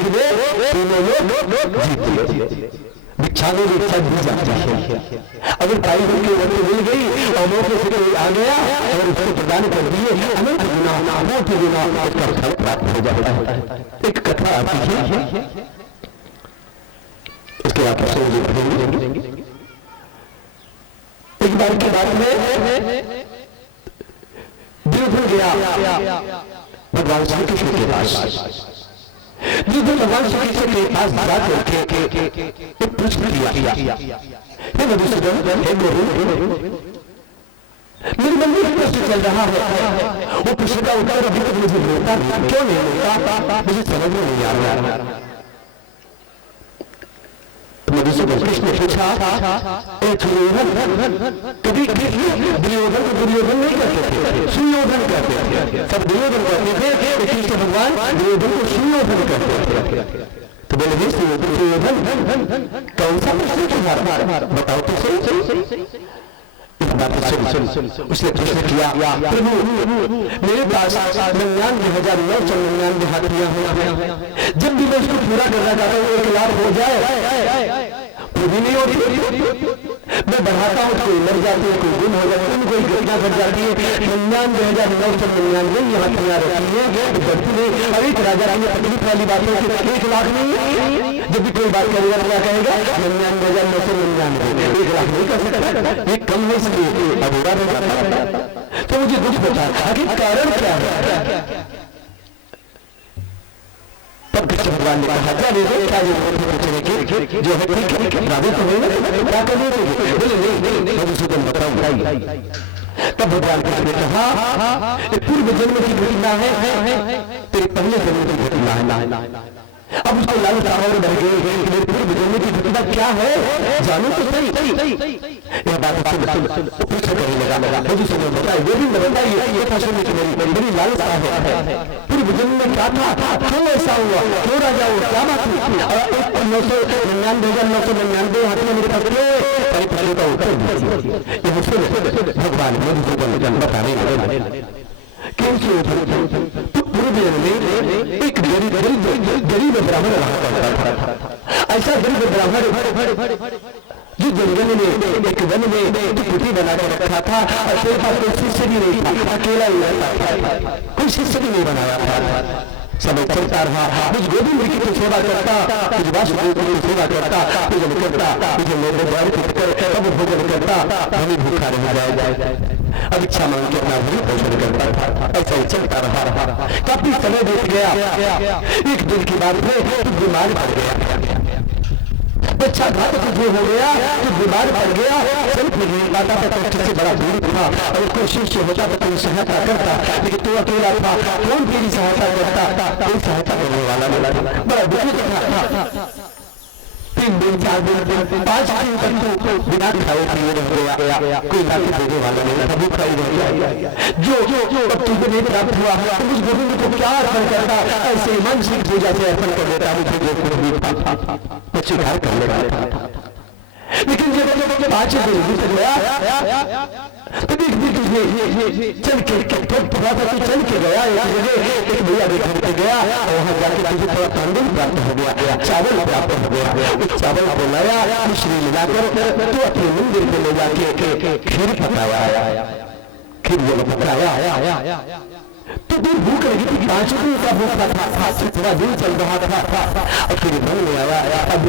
तीनों लोग जीते, भिक्षा में भिक्षा दी जाती है। अगर भाई बहन की वस्तु मिल गई और वो किसी को आ गया और उसको प्रदान कर दिए अनंत गुना मोटे गुना उसका फल प्राप्त हो जाता है। एक कथा आती है, इसके आप समझेंगे। एक बार के बाद में दुर्योधन गया भगवान श्री कृष्ण के पास, जिस दिन भगवान श्री कृष्ण के पास जाकर एक प्रश्न किया, हे मधुसूदन, हे गोविंद, मेरे मन में एक प्रश्न चल रहा है, वो प्रश्न का उत्तर अभी तक मुझे मिलता नहीं, क्यों नहीं मिलता, मुझे समझ में नहीं आ रहा। मधुसूदन कृष्ण ने पूछा, दुर्योधन कभी दुर्योधन को दुर्योधन नहीं करते थे, सुयोधन करते थे। सब दुर्योधन करते थे, कृष्ण भगवान दुर्योधन को सुयोधन करते थे। तो बोले सुयोधन कौन सा प्रश्न तुम्हारा, बताओ तो सही। उसने प्रश्न किया, प्रभु मेरे पास 99,999 हाथियां हैं, जब भी मैं उसको पूरा करना चाहता हूँ 1 लाख हो जाए वो भी नहीं होती, मैं बढ़ाता हूँ कोई मर जाती है, कोई गुम हो जाती है, कोई घटना घट जाती है। 99,999 हाथियां रखी है, बढ़ती नहीं। अरे एक राजा रानी तकलीफ वाली बात है, 1 लाख नहीं, जब भी कोई बात करेगा क्या कहेगा, 99,999, 1 लाख नहीं कर सकता, ये कम है इसलिए अधूरा रह जाता। तो मुझे दुख होता है, आखिर कारण क्या है। तब कृष्ण भगवान ने कहा, क्या जरूरत है पूछने की, जो है ठीक है, राजा तो नहीं ना, क्या करने देंगे, बोले नहीं मधुसूदन बताओ। तब भगवान कृष्ण ने कहा, पूर्व जन्म की घटना है, तेरे पहले जन्म की घटना है। अब उसको लालच और बढ़ गई, मेरे पूर्व जन्म की घटना क्या है, जानो तो सही। यह बात पूछा करने लगा, मधुसूदन बताइए, वो भी बताइए, ये था सुनने की मेरी लालसा है, पूर्व जन्म में क्या था, क्यों ऐसा हुआ, क्यों राजा हुआ, क्या बात हुई, 99,999 हाथियां मेरे पास थे, प्रश्न का उत्तर भगवान मधुसूदन बताने लगे। क्योंकि पूर्व जन्म में एक गरीब ब्राह्मण रहा करता था। ऐसा गरीब ब्राह्मण जो जंगल में एक वन में कुटी बनाकर रखा था, और कोई शिष्य भी नहीं था, अकेला ही रहता था, कोई शिष्य भी नहीं बनाया था। समय चलता रहा, कुछ गोविंद की तो सेवा करता, कुछ वासुदेव की सेवा करता, पूजन करता, मुझे मेरे द्वार तब भोजन करता, हमें भूखा रह जाए, अब इच्छा मांग के अपना भूल भोजन करता था। ऐसा ही चलता रहा, काफी समय बीत गया। एक दिन की बात है, बीमार पड़ गया, बच्चा घात जो हो गया, तो बीमार पड़ गया, चल फिर नहीं पाता था, डॉक्टर से बड़ा दूर था, और कोशिश से होता था कोई सहायता करता, लेकिन तू अकेला था, कौन तेरी सहायता करता, कोई सहायता करने वाला नहीं था, बड़ा दुखी था। 3 दिन 4 दिन 5 दिन तक तो बिना खाए पिए रह गया, कोई लाके देने वाला नहीं था, भूखा ही रह गया। जो अब तुझे नहीं प्राप्त हुआ, तो उस गोविंद को क्या अर्पण करता, ऐसे मानसिक पूजा से अर्पण कर देता, मुझे जो स्वीकार कर लेता था। लेकिन जब 5 दिन बीत गया, तो एक दिन तुझे चल के थोड़ा सा चल के गया, एक भैया के घर पे गया, और वहां जाके तुझे थोड़ा तांडव प्राप्त हो गया, चावल प्राप्त हो गया, उस चावल को लाया, मिश्री मिलाकर तो अपने मंदिर पे ले जाके खीर पकाया, खीर जब पकाया तो दूर भूख लगी थी, 5 दिन का भूखा था, थोड़ा दिन चल रहा था, और फिर मन में आया, अब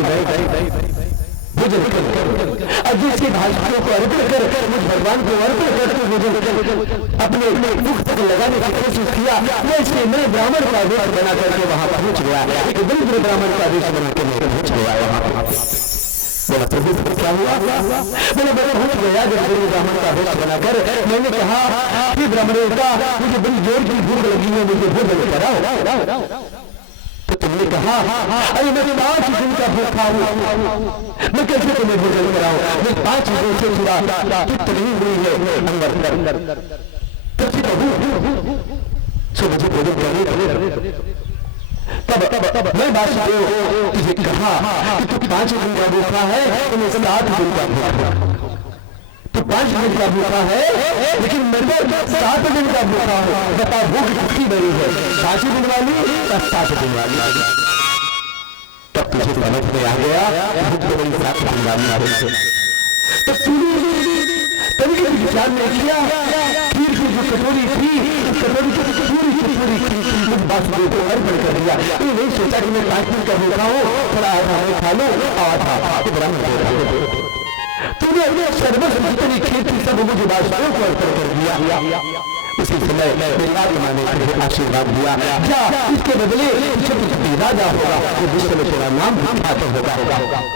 भोजन कर, और जिसके भाषाओं को अर्पण कर मुझ भगवान को अर्पण करके भोजन अपने मुख तक लगाने की कोशिश किया। वैसे मैं ब्राह्मण का वेश बना करके वहां पहुंच गया, एक दरिद्र ब्राह्मण का वेश बना के मैं पहुंच गया वहां। बोला प्रभु क्या हुआ, मैंने बड़ा पहुंच गया जब गरीब ब्राह्मण का वेश बनाकर मैंने कहा कि ब्राह्मणों का मुझे बड़ी जोर की भूख लगी है, मुझे भोजन कराओ। तो तुमने कहा अरे मैं 5 दिन का भूखा हूँ, मैं कैसे तुम्हें भोजन कराऊं, मैं 5 दिन से थोड़ा तृप्त नहीं हुई है अंदर, कैसे कहूँ, सो मुझे भोजन करने पड़े। तब मैं वासुदेव तुझे कहा कि तू 5 दिन का भूखा है, तुम्हें 7 दिन का भूखा, तो 5 दिन का भूखा है, लेकिन मैं 7 दिन का भूखा हूँ। बता भूख कितनी बड़ी है, 5 दिन वाली या 7 दिन वाली। तब तुझे समझ में आ गया भूख तो बड़ी 7 दिन वाली है। तो तूने तभी कभी विचार नहीं किया, खीर की जो कटोरी थी, उस कटोरी को पूरी वासुदेव को अर्पण कर दिया। ये नहीं सोचा कि मैं 5 दिन का भूखा हूँ, थोड़ा आधा मैं खा लूँ, आधा ब्राह्मण दे रहा हूँ। तूने अपने सर्वस्व जितनी खीर थी सब मुझे वासुदेव को अर्पण कर दिया। उसी समय मेरी आत्मा ने तुझे आशीर्वाद दिया, जा इसके बदले तुझे राजा होगा, वो विश्व में तेरा नाम भी ख्यात होगा।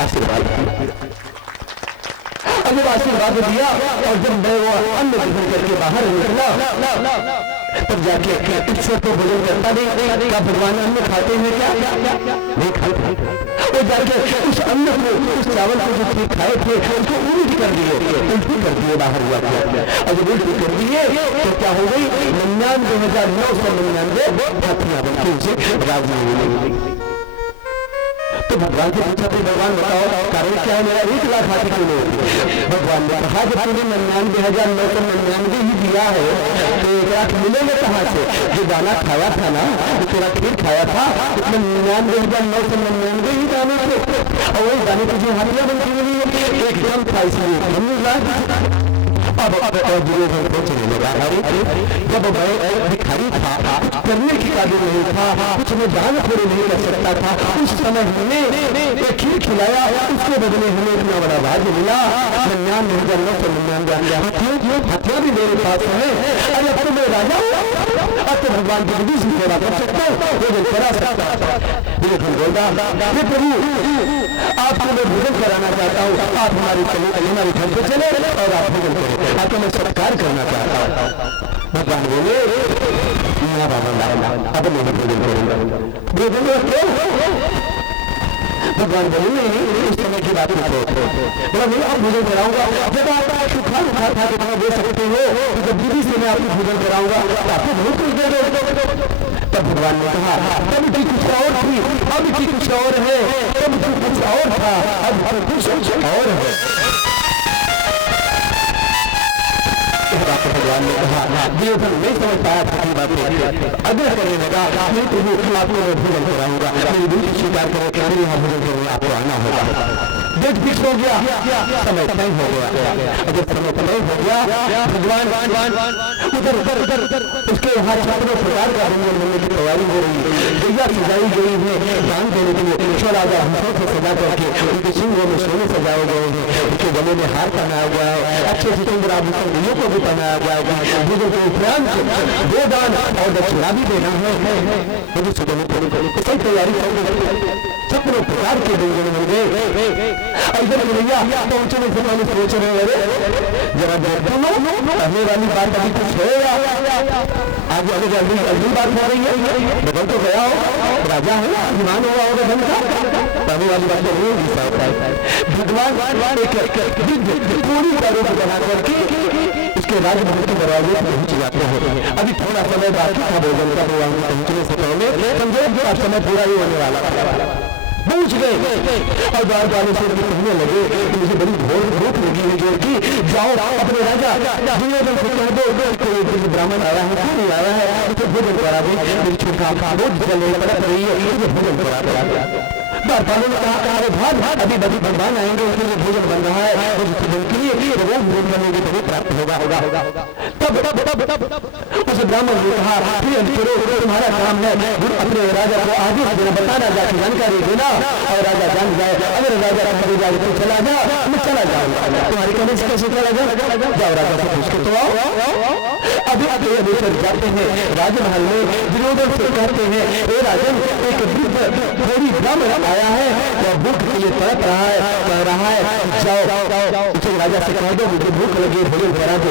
आशीर्वाद अब वो आशीर्वाद दिया और जब मैं वो अन्न ग्रहण करके बाहर निकला तब जाके ईश्वर को भोजन करता नहीं, क्या भगवान अन्न खाते हैं क्या? नहीं खाते। वो जाके उस अन्न को, उस चावल को जो ठीक खाए थे उसको उल्टी कर दिए बाहर हुआ था। और जब उल्टी कर दिए तो क्या हो गई? 99,999 हाथियां बनके उसे राजी मिली। तो भगवान से पूछा थे, भगवान बताओ कारण क्या है, मेरा 1 लाख हाथी क्यों नहीं होती? भगवान ने कहा जब तूने 99,999 ही दिया है तो 1 लाख मिलेंगे कहाँ से? जो दाना खाया था ना, जो तेरा खीर खाया था उसमें 99,999 ही दाने थे और वही दाने तुझे हाथियां बनती मिली। एकदम था, इसलिए हमने लाख अब दुर्योधन सोचने लगा, अरे जब मैं भिखारी था, करने की काबिल नहीं था, कुछ में दान थोड़े नहीं कर सकता था, उस समय हमने एक खीर खिलाया, उसके बदले हमें इतना बड़ा भाग्य मिला। 99,999 हथियार भी मेरे पास है। अरे अब तो मैं राजा अब तो भगवान की विधि से सेवा कर सकता हूँ, भोजन करा सकता हूँ। दुर्योधन बोला, हे प्रभु आपको मैं भोजन कराना चाहता हूँ, आप हमारे घर पे चले और आप भोजन करें, आपको मैं सत्कार करना चाहता हूँ। भगवान बोले अब नहीं भोजन करेंगे। भगवान बोले उस समय की बात बोला नहीं, आप भोजन कराऊंगा, जब आप सुखा उठा था तो दे सकते हो, तो जब विधि से मैं आपको भोजन कराऊंगा तो आपको बहुत कुछ दे दो। तब भगवान ने कहा तब की कुछ और थी, अब की कुछ और है, तब की कुछ और था, अब कुछ और है। भगवान ने कहा दुर्योधन नहीं समझ पाया था की बातें, आग्रह करने लगा नहीं प्रभु आपको मैं भोजन कराऊंगा, मेरी विधि स्वीकार करें कि मेरे यहाँ भोजन करने आपको आना होगा। डेट फिक्स हो गया, समय तय हो गया। अगर समय तय हो गया भगवान उधर उसके यहाँ चारों प्रकार का व्यंजन बनने की तैयारी हो रही है, गैया सजाई गई है दान देने के लिए, 16,000 हंसों से सजा करके उनके सिंगों में सोने सजाए गए हैं, उनके गले में हार पहनाया गया है, अच्छे से सुंदर आभूषण गैयों को भी पहनाया गया है। भोजन के उपरांत 2 दान और दक्षिणा भी देना है। कई तैयारी सपनों प्रकार के व्यंजन मिल गए। इधर भैया पहुंचने से पहले सोच रहे जरा पहले वाली बात अभी कुछ है आगे आगे जल्दी बात हो रही है। बदल तो गया हो, राजा है, अभिमान हुआ होगा धन का, पहले वाली बात तो नहीं होता है। भगवान एक पूरी का रूप बना करके उसके राजभवन के दरवाजे पर पहुंच जाते हैं। अभी थोड़ा समय बाकी था भोजन का, पहुंचने से पहले समझो समय पूरा ही होने वाला पहुंच गए और द्वार वाले से कहने लगे कि मुझे बड़ी भूख लगी है जो कि जाओ अपने राजा दुर्योधन को कह दो कोई ब्राह्मण आया है, क्यों नहीं आया है, उसे भोजन करा दे, मेरी छोटा बहुत तड़प रही है, मुझे भोजन करा दे। द्वारपालों ने कहा अरे भाग अभी बड़ी भगवान आएंगे, उसके लिए भोजन बन रहा है, भोजन के लिए रोज भोजन बनेगी तो प्राप्त होगा। तब उस ब्राह्मण ने कहा तुम्हारा काम है अपने राजा को आदेश देना, बताना, जाकर जानकारी देना और राजा जान जाए। अगर राजा कहे जाए तो चला जा, मैं चला जाऊंगा, तुम्हारी कहने से कैसे चला जाओ, राजा से पूछ के तो आओ। अभी जाते हैं राजमहल में, दुर्योधन से कहते हैं ए राजन एक थोड़ी ब्राह्मण आया है और भूख के लिए तड़प रहा है, कह रहा है जाओ उसे राजा से कह दो मुझे भूख लगी भोजन करा दो।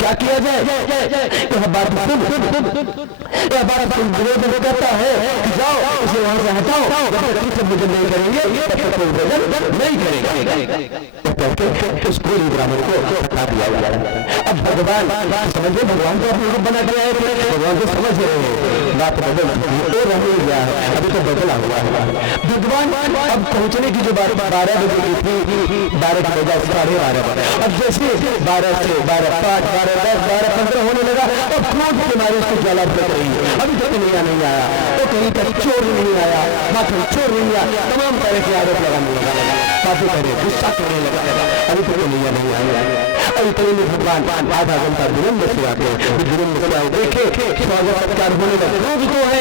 क्या किया जाए? यह बात सुन दुर्योधन कहता है कि जाओ उसे वहां से हटाओ, जब तक भोजन नहीं करेंगे तब तक कोई भोजन नहीं करेगा। उसको ब्राह्मण को हटा दिया गया। अब भगवान समझे, भगवान को अपने रूप बना दिया है, भगवान को समझ रहे हैं बात बदल तो रह गया है, अभी तो बदला हुआ है। भगवान अब पहुंचने की जो बात 12 बजे की थी, 12 का बजा 12:30, अब जैसे 12 से 12:05, 12:10, 12:15 होने लगा और क्रोध के मारे उसको ज्वाला भड़क रही है। अभी तक नहीं आया, तो कहीं तक चोर नहीं आया, माखन चोर नहीं आया, तमाम तरह की आदत लगाने लगा, बातें करे, गुस्सा करने लगा, अभी तक नहीं आया। अभी तक भगवान आधा घंटा विलंब से आते हैं, विलंब से आए देखे स्वागत सत्कार होने लगा, रोज तो है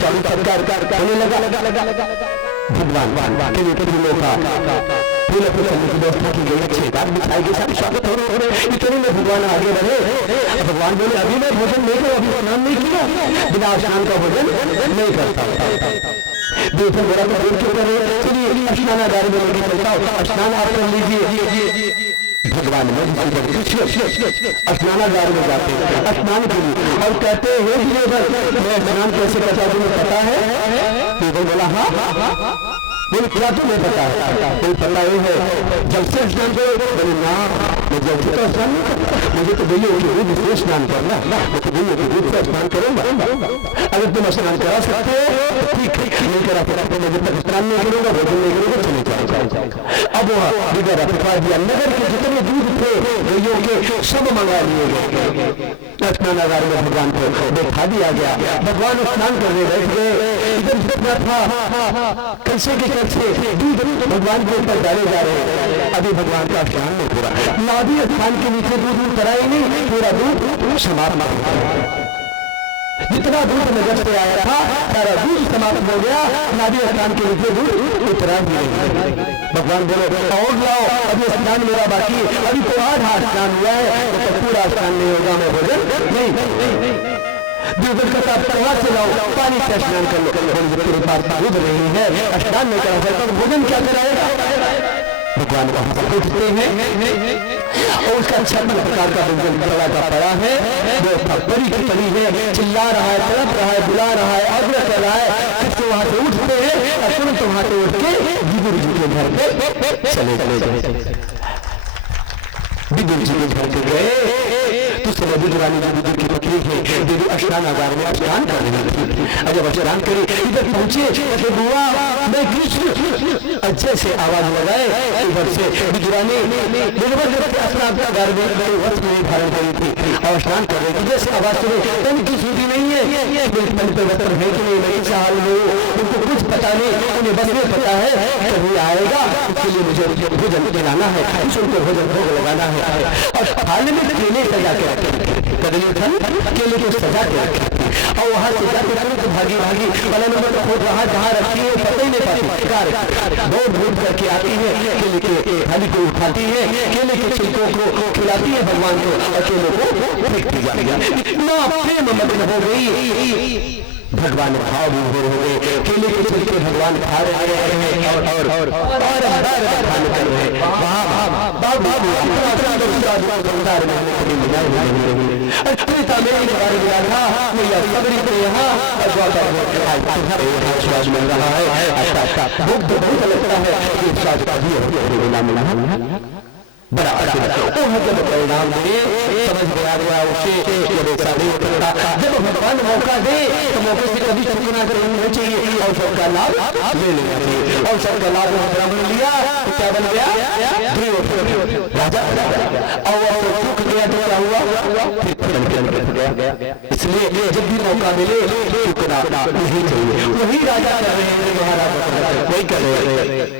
स्वागत सत्कार होने लगा। भगवान के लिए का फूल अपने चलने की व्यवस्था की गई, अच्छे बात बिछाई गई, सारे स्वागत हो रहे। इतने में भगवान आगे बढ़े। भगवान बोले अभी मैं भोजन नहीं करूँ, अभी स्नान नहीं किया, बिना स्नान का भोजन नहीं करता। देखो मेरा तो भोजन क्यों करे, चलिए स्नानागार में लेके चलता हूँ, स्नान आप कर लीजिए। भगवान स्नानागार में जाते स्नान के लिए और कहते हैं मैं स्नान कैसे करता हूँ तुम्हें पता है? देवर बोला हाँ बोले क्या तुम्हें पता है? कोई पता ये है जब से स्नान करो? बोले ना मैं जब से तो स्नान नहीं करता, मुझे तो भैया दूध से स्नान करना, मैं तो भैया दूध से स्नान करूंगा। अगर तुम स्नान करा सकते हो ठीक है, नहीं करा सकते मैं जब तक स्नान नहीं करूंगा भोजन नहीं करूंगा चले जाएगा। अब वह बिगड़ रखवा दिया, नगर के जितने दूध थे भैयों के सब मंगा लिए गए। स्नानागार में भगवान को बैठा दिया गया, भगवान स्नान करने बैठ गए। इधर जितना था कैसे के कैसे दूध भगवान के ऊपर डाले जा रहे। अभी भगवान का स्नान नहीं पूरा, नाभि स्थान के नीचे दूध उतरा ही नहीं, पूरा दूध समाप्त हो गया। जितना दूध नजर से आया था सारा दूध समाप्त हो गया, नाभि स्थान के नीचे दूध उतरा ही नहीं। भगवान बोले और लाओ, अभी स्नान मेरा बाकी है, अभी तो आधा स्नान हुआ है, तो पूरा स्नान नहीं होगा, मैं भोजन नहीं। दूध का प्रवाह से लाओ, पानी से स्नान कर लो। तेरे पास दूध नहीं है, स्नान नहीं करा सकता तो भोजन क्या कराएगा? भगवान वहां से उठते हैं और उसका 56 प्रकार का व्यंजन बड़ा का पड़ा है, व्यवस्था बड़ी की पड़ी है, चिल्ला रहा है, तड़प रहा है, बुला रहा है, आग्रह कर रहा है। फिर वहां से उठते हैं और तुरंत वहां से उठ के विदुर जी के घर पे चले गए। विदुर जी के घर पे गए तो समय विदुरानी जो विदुर की पत्नी है देवी स्नानागार में स्नान कर रही थी। अब जब स्नान करी इधर पहुंचे तो बुआ मैं कृष्ण अच्छे से आवाज लगाए। इधर से विदुरानी स्नानागार में वस्त्र नहीं धारण करी थी और स्नान कर रही थी। जैसे आवाज सुनी तन की सूदी नहीं है, वस्त्र है कि नहीं, मैं हाल में उनको कुछ पता नहीं, उन्हें बस में पता है कभी आएगा उसके लिए मुझे भोजन खिलाना है, उनको भोजन भोग लगाना है। और थाली में केले सजा के रखे, कदली केले को सजा के रखे और वहां से जाके तुरंत भागी भागी वाला नंबर खोज रहा जहाँ रखी है पता ही नहीं पाती, दौड़ धूप करके आती है, केले के थाली को उठाती है, केले के छिलकों को खिलाती है भगवान को और केले को फेंकती जाती है। इतना प्रेम मग्न हो गई, भगवान भाव विभोर हो गए। केले के छिलके भगवान खा रहे हैं और खाने कर रहे हैं। मिल रहा है, अच्छा बहुत लगता है बड़ा जब परिणाम दे समझ में आ गया उसे जब भगवान मौका दे तो मौके से कभी चूक ना करना चाहिए और सबका लाभ ले लेना चाहिए। और सबका लाभ ब्राह्मण लिया तो क्या बन गया? राजा और चूक गया तो क्या हुआ? इसलिए जब भी मौका मिले चूकना नहीं चाहिए। वही राजा कर रहे हैं, महाराज वही कर रहे हैं।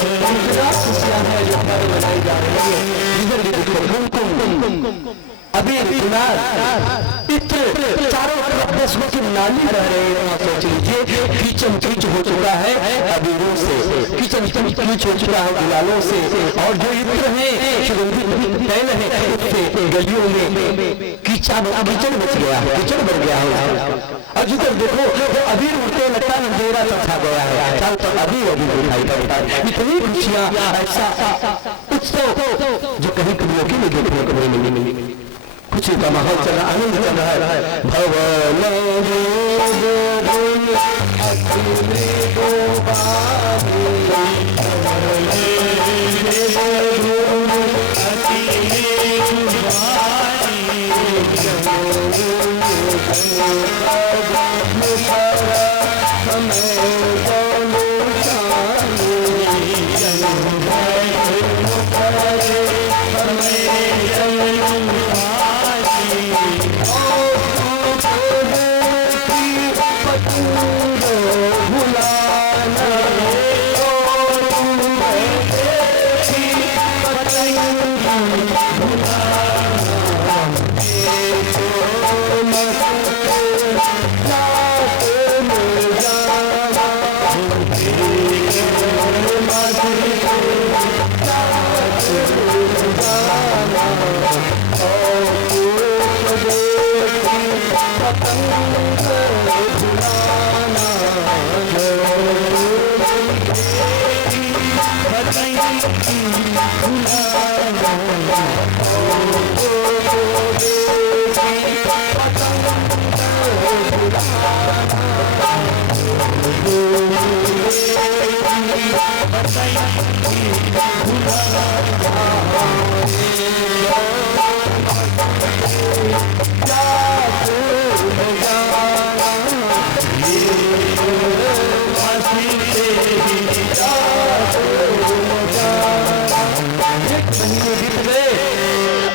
इतना खुशियां हैं जो पर मनाई जा रही है। इधर भी देखो कुमकुम अभी गुलाल इत्र चारों तरफ बसों की नाली रह रहे हैं। सोच लीजिए कीचम कीच हो चुका है अबीरों से, कीचम कीच हो चुका है गुलालों से, और जो इत्र है सुगंधित तैल है उससे गलियों में कीचड़ मच गया है, कीचड़ बढ़ गया है। और जिधर देखो जो अबीर उड़ते लगता है अंधेरा छा गया है, चारों तरफ अबीर दिखाई पड़ता है। इतनी खुशियां, ऐसा उत्सव जो कहीं कभी नहीं देखने को नहीं मिली। खुशी का माहौल चल रहा, आनंद चल रहा है।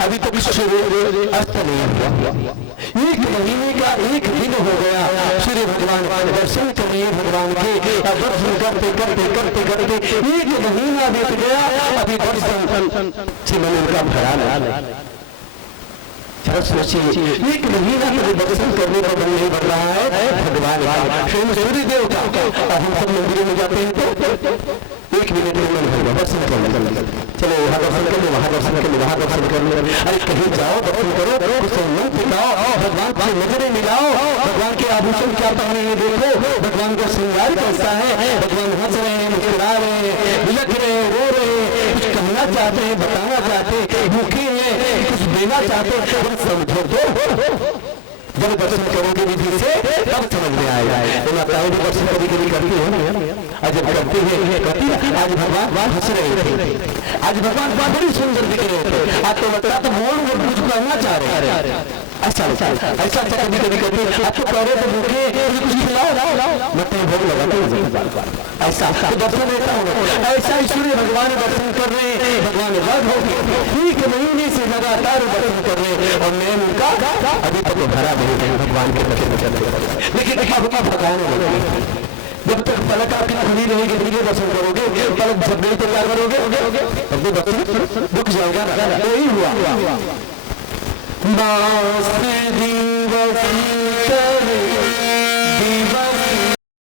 अभी तो अस्त नहीं हुआ, एक महीने का एक दिन हो गया सूर्य भगवान दर्शन करिए भगवान के। दर्शन करते करते करते करते एक महीना बीत गया, अभी दर्शन से मन उनका भरा नहीं। सोचिए एक महीना तक दर्शन करने का मन नहीं बढ़ रहा है भगवान स्वयं सूर्य देव का। हम सब मंदिरों में जाते हैं तो एक मिनट में मन होगा दर्शन करने, चलो यहाँ दर्शन कर लो, वहाँ दर्शन कर लो, वहाँ दर्शन कर लो। अरे कहीं जाओ दर्शन करो, कुछ मन पिटाओ, भगवान की नजरें मिलाओ, भगवान के आभूषण क्या पहने हैं देखो, भगवान का श्रृंगार कैसा है, भगवान हंस रहे हैं, मुस्कुरा रहे हैं, बिलख रहे हैं, रो रहे हैं, कुछ कहना चाहते हैं, बताना चाहते हैं, भूखे हैं, कुछ देना चाहते हैं, समझो तो जब दर्शन करोगे विधि से तब समझ में आएगा। तो माताएं भी दर्शन कभी कभी करती है, और जब करती है कहती है आज भगवान हंस रहे थे, आज भगवान बड़ी सुंदर दिख रहे थे, आज तो लगता तो मोड़ कुछ कहना चाह रहे। ऐसा ऐसा कभी कभी कहते हैं आप तो कह रहे थे भूखे कुछ खिलाओ, मत भोग लगाते ऐसा तो दर्शन ऐसा होगा। ऐसा ही सूर्य भगवान दर्शन कर रहे हैं, भगवान रग हो गए, एक महीने से लगातार दर्शन कर रहे हैं, और मैं उनका अभी तक भरा नहीं है भगवान के दर्शन करने। लेकिन अब भगवान जब तक पलक आपकी खुली रहेगी धीरे दर्शन करोगे, पलक जब नहीं तैयार करोगे तब तो दर्शन रुक जाएगा। यही हुआ मास दिवस करे